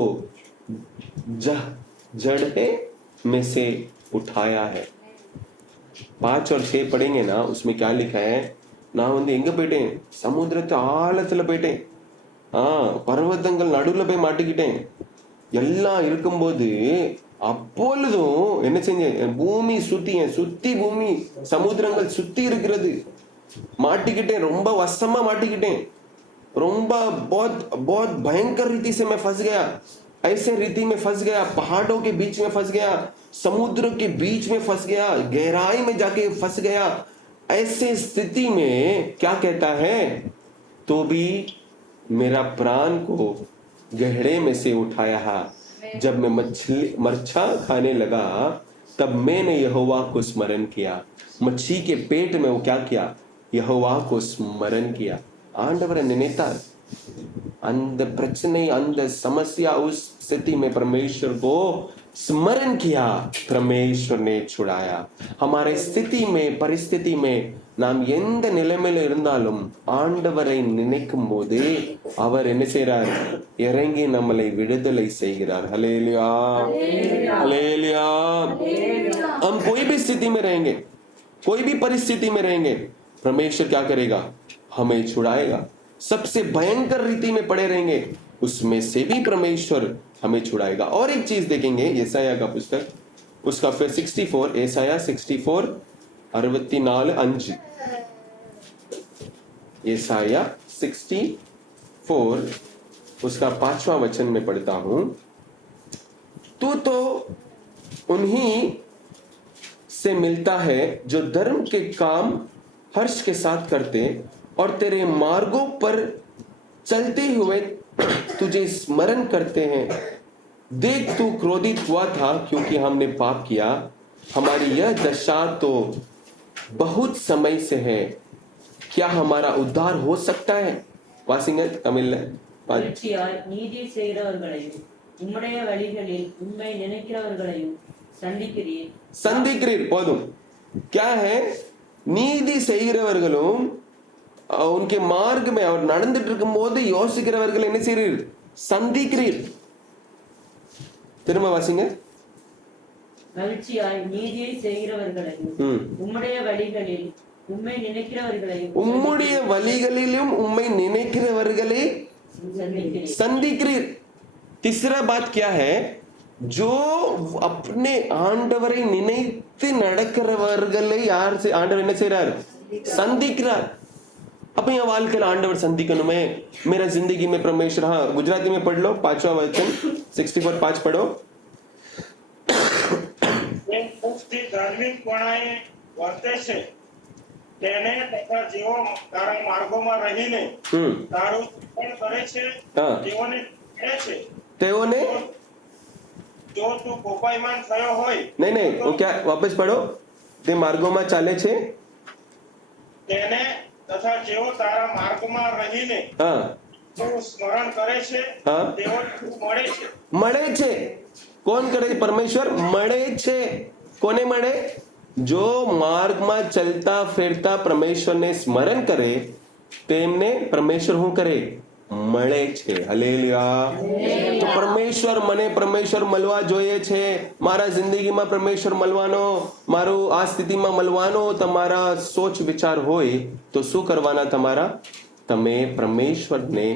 जड़ में से उठाया है. 5 और 6 पढ़ेंगे ना, उसमें क्या लिखा है? நான் வந்து எங்க போயிட்டேன்? சமுத்திரத்து ஆழத்துல போயிட்டேன். பர்வதங்கள் நடுவுல போய் மாட்டிக்கிட்டேன். எல்லாம் இருக்கும்போது அப்பொழுதும் என்ன செஞ்சேன்? பூமி சுத்தி பூமி சமுத்திரங்கள் சுத்தி இருக்கிறது. மாட்டிக்கிட்டேன், ரொம்ப வசமா மாட்டிக்கிட்டேன். ரொம்ப बहुत भयंकर रीति से मैं फंस गया. ऐसे रीति में फंस गया, पहाड़ों के बीच में फंस गया, समुद्र के बीच में फंस गया, गहराई में जाके फंस गया. ऐसे स्थिति में क्या कहता है? तो भी मेरा प्राण को गहरे में से उठाया है. जब मैं मच्छा खाने लगा तब मैंने यहोवा को स्मरण किया. मच्छी के पेट में वो क्या किया? यहोवा को स्मरण किया. ஆண்டவரை நினைத்தார். அந்த பிரச்சனை, அந்த समस्या, उस स्थिति में परमेश्वर को स्मरण किया. परमेश्वर ने छुड़ाया. हमारे स्थिति में, परिस्थिति में நாம் எந்த நிலைமையில இருந்தாலும் ஆண்டவரை நினைக்கும் போது அவர் என்ன செய்றார்? இறங்கி நம்மளை விடுதலை செய்கிறார். ஹல்லேலூயா, ஹல்லேலூया. हम कोई भी स्थिति में रहेंगे, कोई भी परिस्थिति में रहेंगे, परमेश्वर क्या करेगा? हमें छुड़ाएगा. सबसे भयंकर रीति में पड़े रहेंगे, उसमें से भी परमेश्वर हमें छुड़ाएगा. और एक चीज देखेंगे, यशाया का पुस्तक, उसका फिर 64, यशाया 64 64:5. यशाया 64 उसका 5वां वचन में पढ़ता हूं. तू तो उन्हीं से मिलता है जो धर्म के काम हर्ष के साथ करते और तेरे मार्गों पर चलते हुए तुझे स्मरण करते हैं. देख, तू क्रोधित हुआ था क्योंकि हमने पाप किया. हमारी यह दशा तो बहुत समय से है. क्या हमारा उद्धार हो सकता है? वासिंग तमिल நீதி செய்கிறவர்களையும் உம்முடைய வழிகளில் உண்மை நினைக்கிறவர்களையும் சந்திக்கிறீர். போதும். क्या है? நீதி செய்கிறவர்களும் उनके मार्ग में அவர் நடந்துட்டு இருக்கும்போது யோசிக்கிறவர்கள் என்ன செய்றீர்? சந்திக்கிறீர். திரும்ப வாசிங்க. மகிழ்ச்சியாய் நீதியை செய்கிறவர்களையும் உம்முடைய வழிகளில் உம்மை நினைக்கிறவர்களையும் உம்முடைய வழிகளிலும் உம்மை நினைக்கிறவர்களை சந்திக்கிறீர். तीसरा बात क्या है? जो अपने ஆண்டவரை நினைத்து நடக்கிறவர்களை யார் ஆண்டவர் என்ன செய்றார்? சந்திக்கிறார். अब यहाँ वाल के आंडवर संधि कनु में मेरा जिंदगी में परमेश्वर, हाँ गुजराती में पढ़ लो 5वां वचन 64:5 पढ़ो। ધાર્મિકપણાએ વર્તે છે તેને તથા જેઓ તારા માર્ગોમાં રહીને તારું શિક્ષણ કરે છે તેઓને કહે છે તેઓને જો તું કોપાયમાન થયો હોય नहीं वो क्या वापस पढ़ो, તે માર્ગોમાં ચાલે છે તેને તથા જેઓ તારા માર્ગમાં રહીને તું સ્મરણ કરે છે તેઓને તું મળે છે। કોણ કરે? પરમેશ્વર મળે છે। કોને મળે? જો માર્ગમાં ચલતા ફેરતા પરમેશ્વરને સ્મરણ કરે તેમને પરમેશ્વર શું કરે? મળે છે। હાલેલુયા। તો પરમેશ્વર મને પરમેશ્વર મળવા જોઈએ છે। મારા જિંદગીમાં પરમેશ્વર મળવાનો, મારું આ સ્થિતિમાં મળવાનો તમારા સોચ વિચાર હોય તો શું કરવાના તમારા? તમે પરમેશ્વરને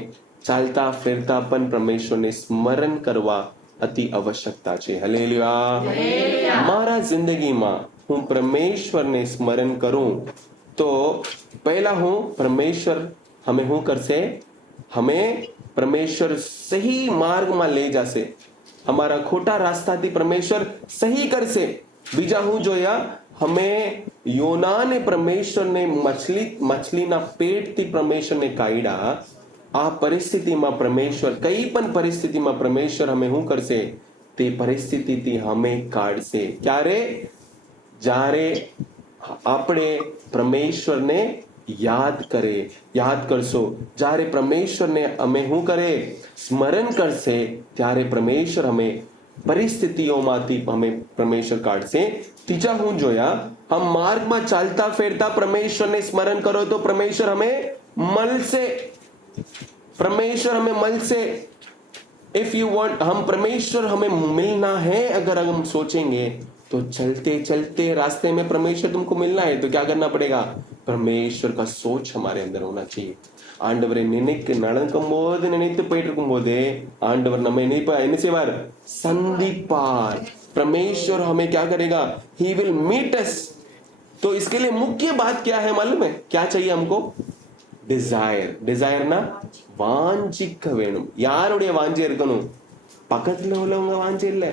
ચાલતા ફેરતા પણ પરમેશ્વરને સ્મરણ કરવા અતિ આવશ્યકતા છે। હાલેલુયા। મારા જિંદગીમાં હું પરમેશ્વરને સ્મરણ કરું તો પહેલા હું પરમેશ્વર हमें શું કરશે? हमें परमेश्वर सही मार्ग में ले जासे, हमारा खोटा रास्ता थी परमेश्वर सही करसे। बीजा हूं जोया हमें योना ने परमेश्वर ने मछली ना पेट थी परमेश्वर ने काढ़ा। आ परिस्थिति में परमेश्वर कई पण परिस्थिति में परमेश्वर हमें हूं करसे? ते परिस्थिति थी हमें काढ़से। क्यारे? जारे आपणे परमेश्वर ने याद करशो, जारे परमेश्वर ने हमें हूं करे? स्मरण करसे, त्यारे परमेश्वर हमें परिस्थितियों मांथी हमें परमेश्वर काढसे। तीजा हूं जोया हम मार्ग में चालता फेरता परमेश्वर ने स्मरण करो तो परमेश्वर हमें मलसे। परमेश्वर हमें मलसे। इफ यू वांट, हम परमेश्वर हमें मिलना है अगर हम सोचेंगे तो चलते चलते रास्ते में परमेश्वर तुमको मिलना है तो क्या करना पड़ेगा? परमेश्वर का सोच हमारे अंदर होना चाहिए। ஆண்டவரை நடக்கும்போது நினைத்து போயிட்டு இருக்கும்போது ஆண்டவர் நம்ம என்ன செய்வார்? சந்திப்பார்। परमेश्वर हमें क्या करेगा? He will meet us। तो इसके लिए मुख्य बात क्या है मालूम है? क्या चाहिए हमको? डिजायर ना வாஞ்சிக்க வேணும்। யாருடைய வாஞ்சை இருக்கணும்? பக்கத்துல உள்ளவங்க வாஞ்சை இல்ல,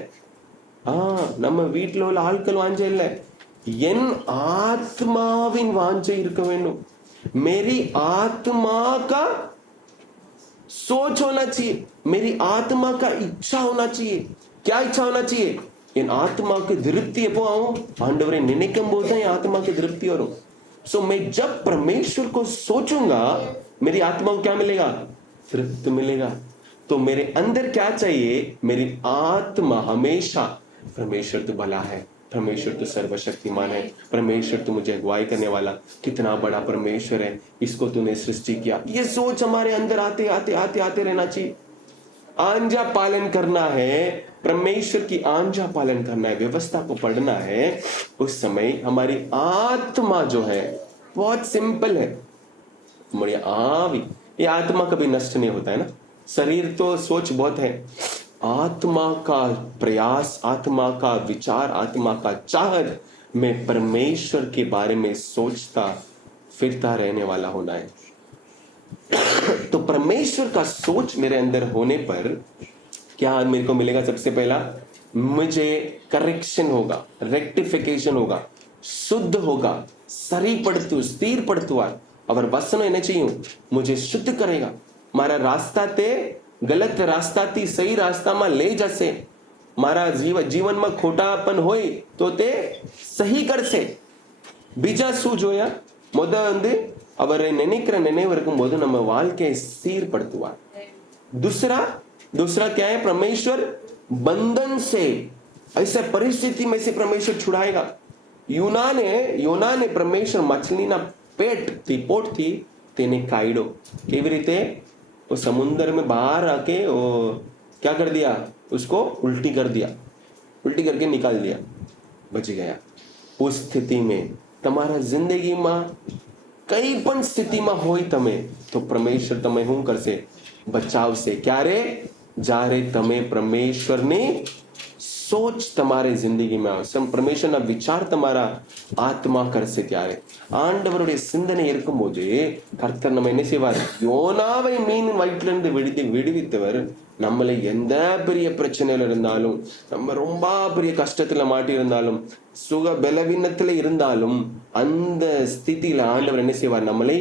நம்ம வீட்டுல உள்ள ஆட்கள் வாஞ்சை இல்ல, என் ஆத்மாவின் வாஞ்சை இருக்க வேண்டும்। मेरी आत्मा का सोच होना चाहिए, मेरी आत्मा का इच्छा होना चाहिए। क्या इच्छा होना चाहिए? என் ஆத்மாவுக்கு திருப்தி எப்போ ஆகும்? ஆண்டவரை நினைக்கும் போது தான் என் ஆத்மாவுக்கு திருப்தி வரும்। सो मैं जब परमेश्वर को सोचूंगा मेरी आत्मा को क्या मिलेगा? तृप्ति मिलेगा। तो मेरे अंदर क्या चाहिए? मेरी आत्मा हमेशा परमेश्वर तो भला है, परमेश्वर तो सर्वशक्तिमान है, परमेश्वर तो मुझे अगुवाई करने वाला, कितना बड़ा परमेश्वर है, इसको तूने सृष्टि किया। ये सोच हमारे अंदर आते आते आते आते रहना चाहिए। आज्ञा पालन करना है, परमेश्वर की आज्ञा पालन करना है, व्यवस्था को पढ़ना है। उस समय हमारी आत्मा जो है बहुत सिंपल है, हमारी ये आत्मा कभी नष्ट नहीं होता है ना। शरीर तो सोच बहुत है, आत्मा का प्रयास, आत्मा का विचार, आत्मा का चाहत में परमेश्वर के बारे में सोचता फिरता रहने वाला होना है। तो परमेश्वर का सोच मेरे अंदर होने पर क्या मेरे को मिलेगा? सबसे पहला मुझे करेक्शन होगा, रेक्टिफिकेशन होगा, शुद्ध होगा, सरी पड़तु स्थिर पड़तुआ और वसन एने चाहिए मुझे शुद्ध करेगा। मारा रास्ता ते गलत रास्ता थी सही रास्ता में ले जसे। मारा जीवन में खोटापन होय तो ते सही करसे। बीजा शू जोया मोदे அவரை நினைக்கிற நினைவு இருக்கும்போது நம்ம வாழ்க்கை சீர்படுத்துவார்। दूसरा क्या है? परमेश्वर बंधन से, ऐसे परिस्थिति में से परमेश्वर छुड़ाएगा। योना ने परमेश्वर मछली ना पेट थी पोट थी तेने काढ़ो। केवी रीते? वो समुद्र में बाहर आके वो क्या कर दिया? उसको उल्टी कर दिया, उल्टी करके निकाल दिया, बच गया। उस स्थिति में तुम्हारा जिंदगी में कई पण स्थिति में होय तमे तो परमेश्वर तमे हूं करसे? बचाव से। क्यारे? जारे तमे परमेश्वर ने सोच તમારી ஜிந்தகிமா परमेश्वर விசார் தமாரா ஆத்மா கரசித்தாரு ஆண்டவருடைய சிந்தனை இருக்கும்போது கர்த்தர் நம்ம என்ன செய்வார் யோனாவை மீன் வயிற்றிலிருந்து விடுவித்தவர் நம்மளை எந்த பெரிய பிரச்சனையில இருந்தாலும் நம்ம ரொம்ப பெரிய கஷ்டத்துல மாட்டி இருந்தாலும் சுக பலவீனத்துல இருந்தாலும் அந்த ஸ்திதியில ஆண்டவர் என்ன செய்வார் நம்மளை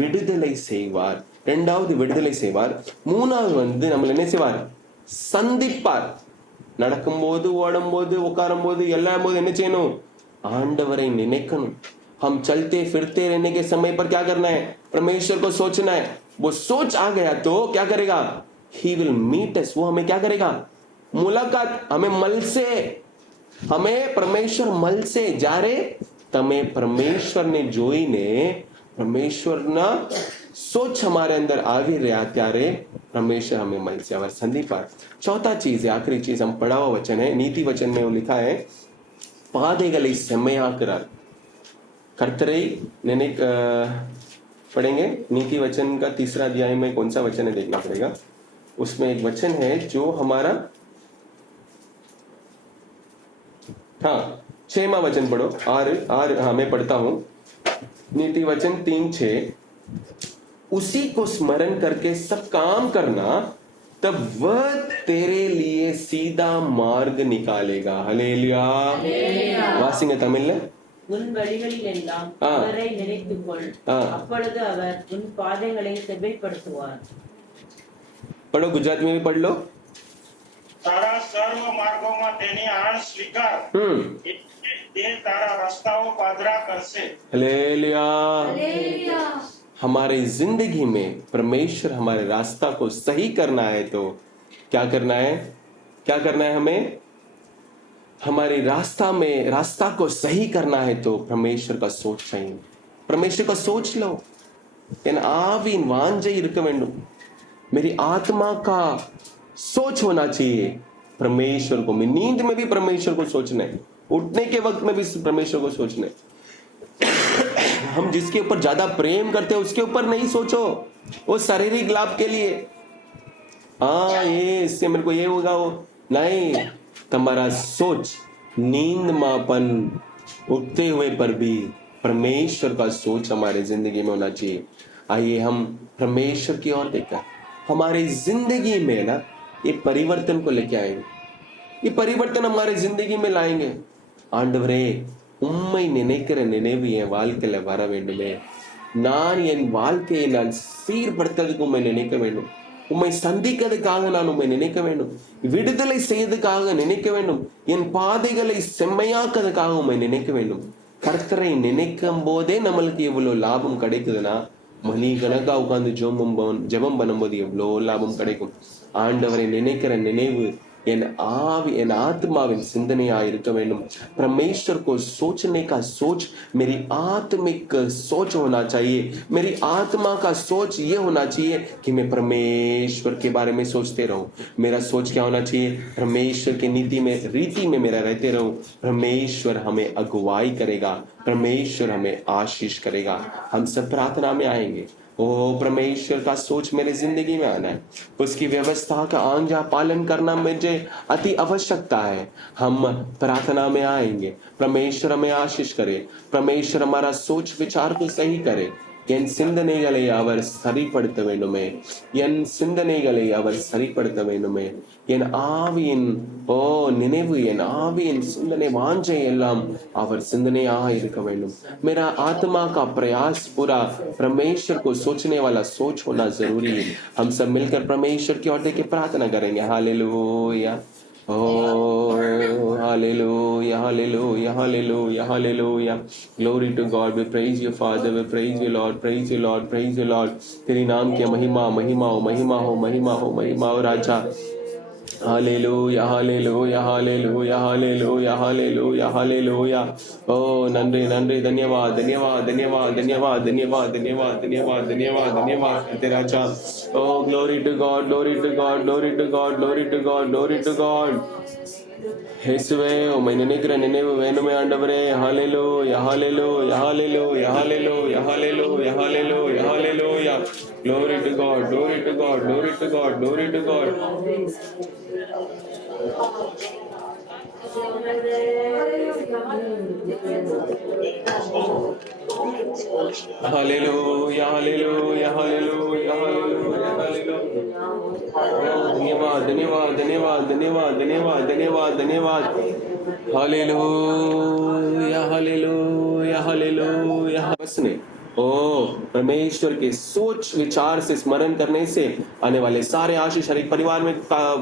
விடுதலை செய்வார் இரண்டாவது விடுதலை செய்வார் மூணாவது நம்மளை என்ன செய்வார் சந்திப்பார் நடக்கும்போது ஓடும்போது உட்காரும்போது எல்லாரும் போது என்ன செய்யணும் आंडवरे निनेकணும் हम चलते फिरते रहने के समय पर क्या करना है परमेश्वर को सोचना है वो सोच आ गया तो क्या करेगा he will meet us वो हमें क्या करेगा मुलाकात हमें मल से हमें परमेश्वर मल से जारे तमे परमेश्वर ने जोईने परमेश्वर ना सोच हमारे अंदर आवी रहा त्यारे परमेश्वर हमें मल से अवर संदीपार चौथा चीज है आखिरी चीज हम पढ़ा हुआ वचन है नीति वचन में वो लिखा है பாதைகளை செம்மையாக்குறார் कर्तरे निने पढ़ेंगे नीति वचन का तीसरा अध्याय में कौन सा वचन है देखना पड़ेगा उसमें एक वचन है जो हमारा हाँ 6वां वचन पढ़ो आर हाँ मैं पढ़ता हूं नीति वचन 3:6 उसी को स्मरण करके सब काम करना तब वह तेरे लिए सीधा मार्ग निकालेगा हालेलुया वासिंग तमिल உன் வழிகளில் எல்லாம் அவரை நினைத்துக்கொள் அப்பொழுது அவர் உன் பாதைகளை செவ்வைப்படுத்துவார் पढ़ो गुजरात में भी पढ़ लो તારા સર્વ માર્ગોમાં તેની આણ સ્વીકાર તે તારા રસ્તાઓ પાદરા કરશે हालेलुया हालेलुया हमारे जिंदगी में परमेश्वर हमारे रास्ता को सही करना है तो क्या करना है हमें हमारे रास्ता को सही करना है तो परमेश्वर का सोच चाहिए परमेश्वर का सोच लो आवीन वांझை இருக்க வேண்டும் मेरी आत्मा का सोच होना चाहिए परमेश्वर को मैं नींद में भी परमेश्वर को सोचना है उठने के वक्त में भी परमेश्वर को सोचना है हम जिसके ऊपर ज्यादा प्रेम करते हैं उसके ऊपर नहीं सोचो वो शारीरिक लाभ के लिए ये इससे मेरे को ये होगा वो नहीं तुम्हारा सोच नींद मापन उठते हुए पर भी परमेश्वर का सोच हमारे जिंदगी में होना चाहिए आइए हम परमेश्वर की ओर देखकर हमारी जिंदगी में ना ये परिवर्तन को लेके आएंगे ये परिवर्तन हमारे जिंदगी में लाएंगे ஆண்டவரே உம்மை நினைக்கிற நினைவு என் வாழ்க்கையில வர வேண்டுமே நான் என் வாழ்க்கையை நான் சீர்படுத்துறதுக்கு உம்மை நினைக்க வேண்டும் உம்மை சந்திக்கிறதுக்காக நான் உம்மை நினைக்க வேண்டும் விடுதலை செய்யறதுக்காக நினைக்க வேண்டும் என் பாதைகளை செம்மையாக்குறதுக்காக உம்மை நினைக்க வேண்டும் கர்த்தரை நினைக்கும் போதே நம்மளுக்கு எவ்வளவு லாபம் கிடைக்குதுன்னா மணி கணக்கா உட்கார்ந்து ஜெபம் பண்ணும்போது எவ்வளவு லாபம் கிடைக்கும் ஆண்டவரை நினைக்கிற நினைவு एन आत्माविन सिंधनया இருக்க வேண்டும் परमेश्वर को सोचने का सोच मेरी आत्मिक सोच होना चाहिए मेरी आत्मा का सोच ये होना चाहिए कि मैं परमेश्वर के बारे में सोचते रहूं मेरा सोच क्या होना चाहिए परमेश्वर की नीति में रीति में मेरा रहते रहूं परमेश्वर हमें अगुवाई करेगा परमेश्वर हमें आशीष करेगा हम सब प्रार्थना में आएंगे ओ परमेश्वर का सोच मेरे जिंदगी में आना है उसकी व्यवस्था का आज्ञा पालन करना मुझे अति आवश्यकता है हम प्रार्थना में आएंगे परमेश्वर हमें आशीष करे परमेश्वर हमारा सोच विचार को सही करे என் சிந்தனைகளை அவர் சரிப்படுத்த வேண்டுமே என் சிந்தனைகளை அவர் சரிப்படுத்த வேண்டுமே என் ஆவியின் நினைவு என் ஆவியின் சிந்தனை வாஞ்சை எல்லாம் அவர் सिंधनयाह இருக்க வேண்டும் मेरा आत्मा का प्रयास पूरा परमेश्वर को सोचने वाला सोच होना जरूरी है हम सब मिलकर परमेश्वर की ओर के प्रार्थना करेंगे hallelujah Oh, hallelujah, hallelujah, hallelujah, hallelujah. Glory to God. We praise you, Father. We praise you, Lord. Praise you, Lord. Praise you, Lord. तेरी नाम की महिमा महिमा हो महिमा हो महिमा हो महिमा हो राजा Hallelujah, hallelujah, hallelujah, hallelujah, hallelujah, hallelujah. Oh, नंदे नंदे धन्यवाद धन्यवाद धन्यवाद धन्यवाद धन्यवाद धन्यवाद धन्यवाद धन्यवाद धन्यवाद तेरा चा. Oh, glory to God, glory to God, glory to God, glory to God, glory to God. இயேசுவே உம்மை நினைக்கிற நினைவு வேண்டுமே ஆண்டவரே ஹalleluya hallelujah hallelujah hallelujah hallelujah hallelujah hallelujah glory to God glory to God glory to God glory to God hallelujah hallelujah hallelujah hallelujah hallelujah. धन्यवाद धन्यवाद धन्यवाद धन्यवाद धन्यवाद धन्यवाद धन्यवाद। Hallelujah hallelujah hallelujah. बसने ओ परमेश्वर के सोच विचार से स्मरण करने से आने वाले सारे आशीष हर एक परिवार में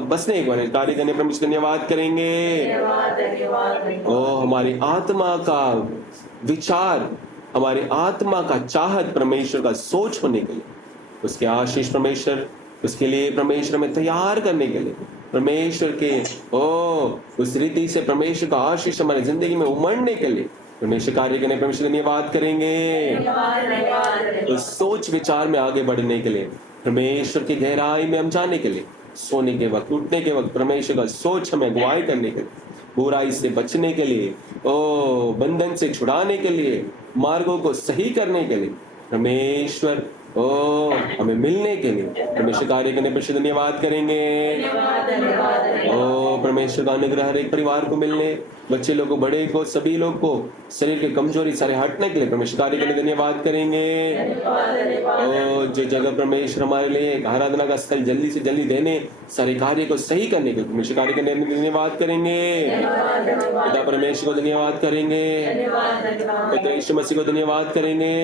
बसने एक बार कार्य करने परमेश्वर धन्यवाद करेंगे। ओ हमारी आत्मा का विचार, हमारी आत्मा का चाहत परमेश्वर का सोच होने के लिए, उसके आशीष परमेश्वर, उसके लिए परमेश्वर में तैयार करने के लिए, परमेश्वर के उस रीति से परमेश्वर का आशीष हमारी जिंदगी में उमड़ने के लिए परमेश्वर कार्य करने परमेश्वर धन्यवाद करेंगे। उस सोच विचार में आगे बढ़ने के लिए, परमेश्वर की गहराई में हम जाने के लिए, सोने के वक्त उठने के वक्त परमेश्वर का सोच हमें अगुवाई करने के लिए, बुराई से बचने के लिए, बंधन से छुड़ाने के लिए, मार्गों को सही करने के लिए, परमेश्वर हमें मिलने के लिए परमेश्वर कार्य करने पर धन्यवाद करेंगे। परमेश्वर का अनुग्रह हर एक परिवार को मिलने, बच्चे लोग को, बड़े को, सभी लोग को शरीर की कमजोरी सारे हटने के लिए परमेश्वर कार्य करने धन्यवाद करेंगे। जो जगह परमेश्वर हमारे लिए आराधना का स्थल जल्दी से जल्दी देने, सारे कार्य को सही करने के लिए परमेश्वर कार्य करने धन्यवाद करेंगे। पिता परमेश्वर को धन्यवाद करेंगे, पिता यीशु मसीह को धन्यवाद करेंगे,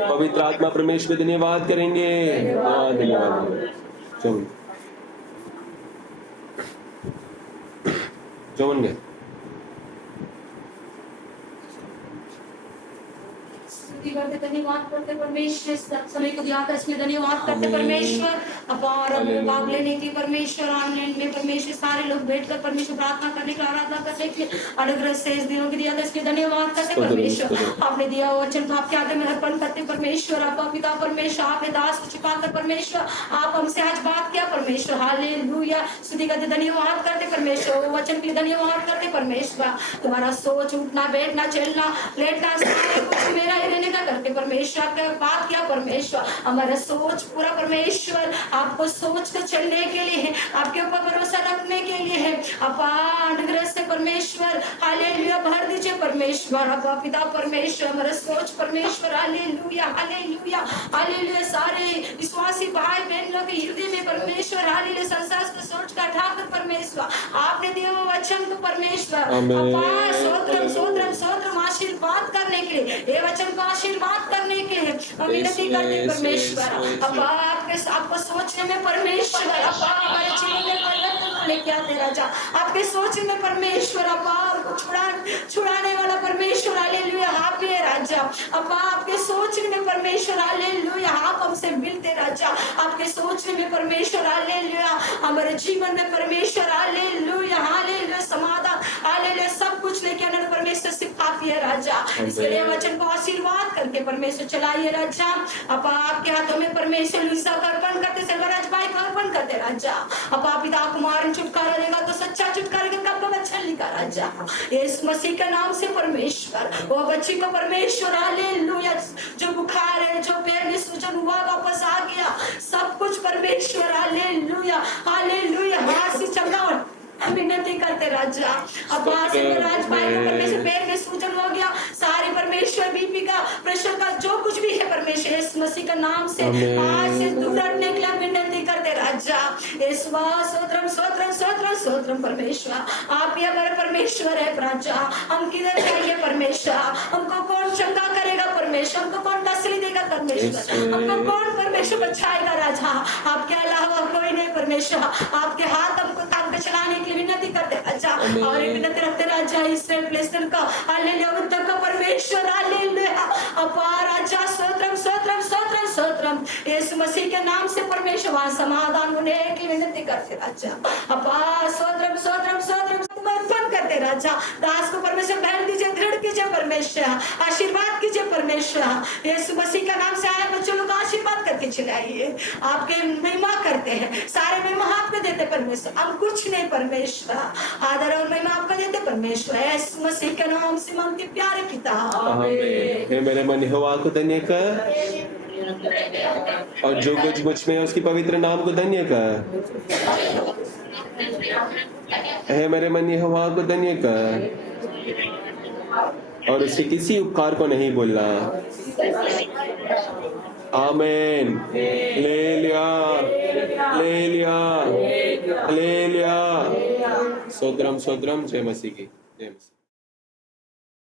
पवित्र आत्मा परमेश्वर को धन्यवाद करेंगे। धन्यवाद। जौन गए करते धन्यवाद करते परमेश्वर, समय को दिया इसमें धन्यवाद करते परमेश्वर। अपार भाग लेने की परमेश्वर, ऑनलाइन में परमेश्वर सारे लोग बैठकर परमेश्वर प्रार्थना करने की, आराधना करने की अनुग्रह से इस दिनों की दिया इसमें धन्यवाद करते परमेश्वर। आपने दिया वचन तो आपके आगे में अर्पण करते परमेश्वर। आप पिता परमेश्वर, आपने दास को छिपाकर परमेश्वर आप हमसे आज बात किया परमेश्वर। हालेलुया, स्तुति करते धन्यवाद करते परमेश्वर, वो वचन के लिए धन्यवाद करते परमेश्वर। तुम्हारा सोच, उठना, बैठना, चलना, लेटना, सारा कुछ मेरा ही रहने का करते परमेश्वर। आपने बात किया परमेश्वर, हमारा सोच पूरा परमेश्वर आपको सोच कर चलने के लिए है, आपके ऊपर भरोसा रखने के लिए है। अपा अनुग्रह से परमेश्वर हालेलुया भर दीजिए परमेश्वर। अपा पिता परमेश्वर हमारा सोच परमेश्वर, हालेलुया हालेलुया हालेलुया। सारे विश्वासी भाई बहन लोग के हृदय में परमेश्वर हालेलुया संसार की सोच का ठाकर परमेश्वर आपने दिया वो वचन को परमेश्वर। अपा स्तोत्रम स्तोत्रम स्तोत्रम आशीर्वाद करने के लिए, ये वचन को आशीर्वाद करने के लिए हम विनती करते परमेश्वर। अपा आपको सोचने में परमेश्वर, अपा हमारे जीवन में परिवर्तन लेके आते राजा। आपके सोचने में परमेश्वर, अपा आपको छुड़ाने वाला परमेश्वर हालेलुया आप ही राजा। अपा आपके सोचने में परमेश्वर हालेलुया आप हमसे मिलते राजा। आपके सोचने में परमेश्वर हालेलुया हमारे जीवन में परमेश्वर हालेलुया हालेलुया समाधान हालेलुया सब कुछ लेके आने परमेश्वर सिखाती है राजा। इसके लिए वचन को आशीर्वाद करके परमेश्वर चलाइए राजा। अपा आपके हाथों में परमेश्वर लुइसा का अर्पण करते, सेल्वराज भाई का अर्पण करते राजा। अपा पिता कुमार छुटकारा देगा तो सच्चा छुटकारा के कब अच्छा लिखा राजा। यीशु मसीह के नाम से परमेश्वर वो बच्ची को परमेश्वर हालेलुया, जो बुखार है, जो पैर में सूजन हुआ वापस आ गया, सब कुछ परमेश्वर हालेलुया हालेलुया हाथ से चंगा विनती करते राजा। अब राज भाई को परमेश्वर पैर में सूजन हो गया, सारे परमेश्वर बीपी का, प्रेशर का, जो कुछ भी है परमेश्वर यीशु मसीह का नाम से आज से दूर हटने के लिए विनती करते राजा। यीशु स्तोत्रम स्तोत्रम स्तोत्रम स्तोत्रम परमेश्वर आप ही हमारे परमेश्वर है राजा। हम किधर जाएंगे परमेश्वर, हमको कौन चंगा करेगा परमेश्वर, हमको कौन तसल्ली देगा परमेश्वर, हमको कौन परमेश्वर बचाएगा राजा। आपके अलावा कोई नहीं परमेश्वर। आपके हाथ हमको काम कर चलाने के विनती करते राजा। और विनती रखते राजा इसराइल प्लेस्टर का हालेलुया उत्तर का परमेश्वर हालेलुया अपार राजा स्तोत्रम स्तोत्रम स्तोत्रम स्तोत्रम यीशु मसीह के नाम से परमेश्वर वहां समाधान होने की विनती करते राजा। अपार स्तोत्रम स्तोत्रम स्तोत्रम समर्पण करते राजा। दास को परमेश्वर बहन दीजिए, दृढ़ कीजिए परमेश्वर, आशीर्वाद कीजिए परमेश्वर। यीशु मसीह का नाम से आए बच्चों लोग आशीर्वाद करके चलाइए। आपके महिमा करते हैं, सारे महिमा हाथ में देते परमेश्वर, हम कुछ नहीं परमेश्वर, आदर और महिमा आपका देते परमेश्वर। यीशु मसीह के नाम से मांगते प्यारे पिता आमीन। हे मेरे मन यहोवा को धन्य कर और जो कुछ मुझ में है उसकी पवित्र नाम को धन्य कर। है मेरे मन यहोवा को धन्य कर और उसके किसी उपकार को नहीं भूलना। आमेन। ले लिया, ले लिया, ले लिया। सोत्रम सोत्रम। जय मसीह की जय मसीह।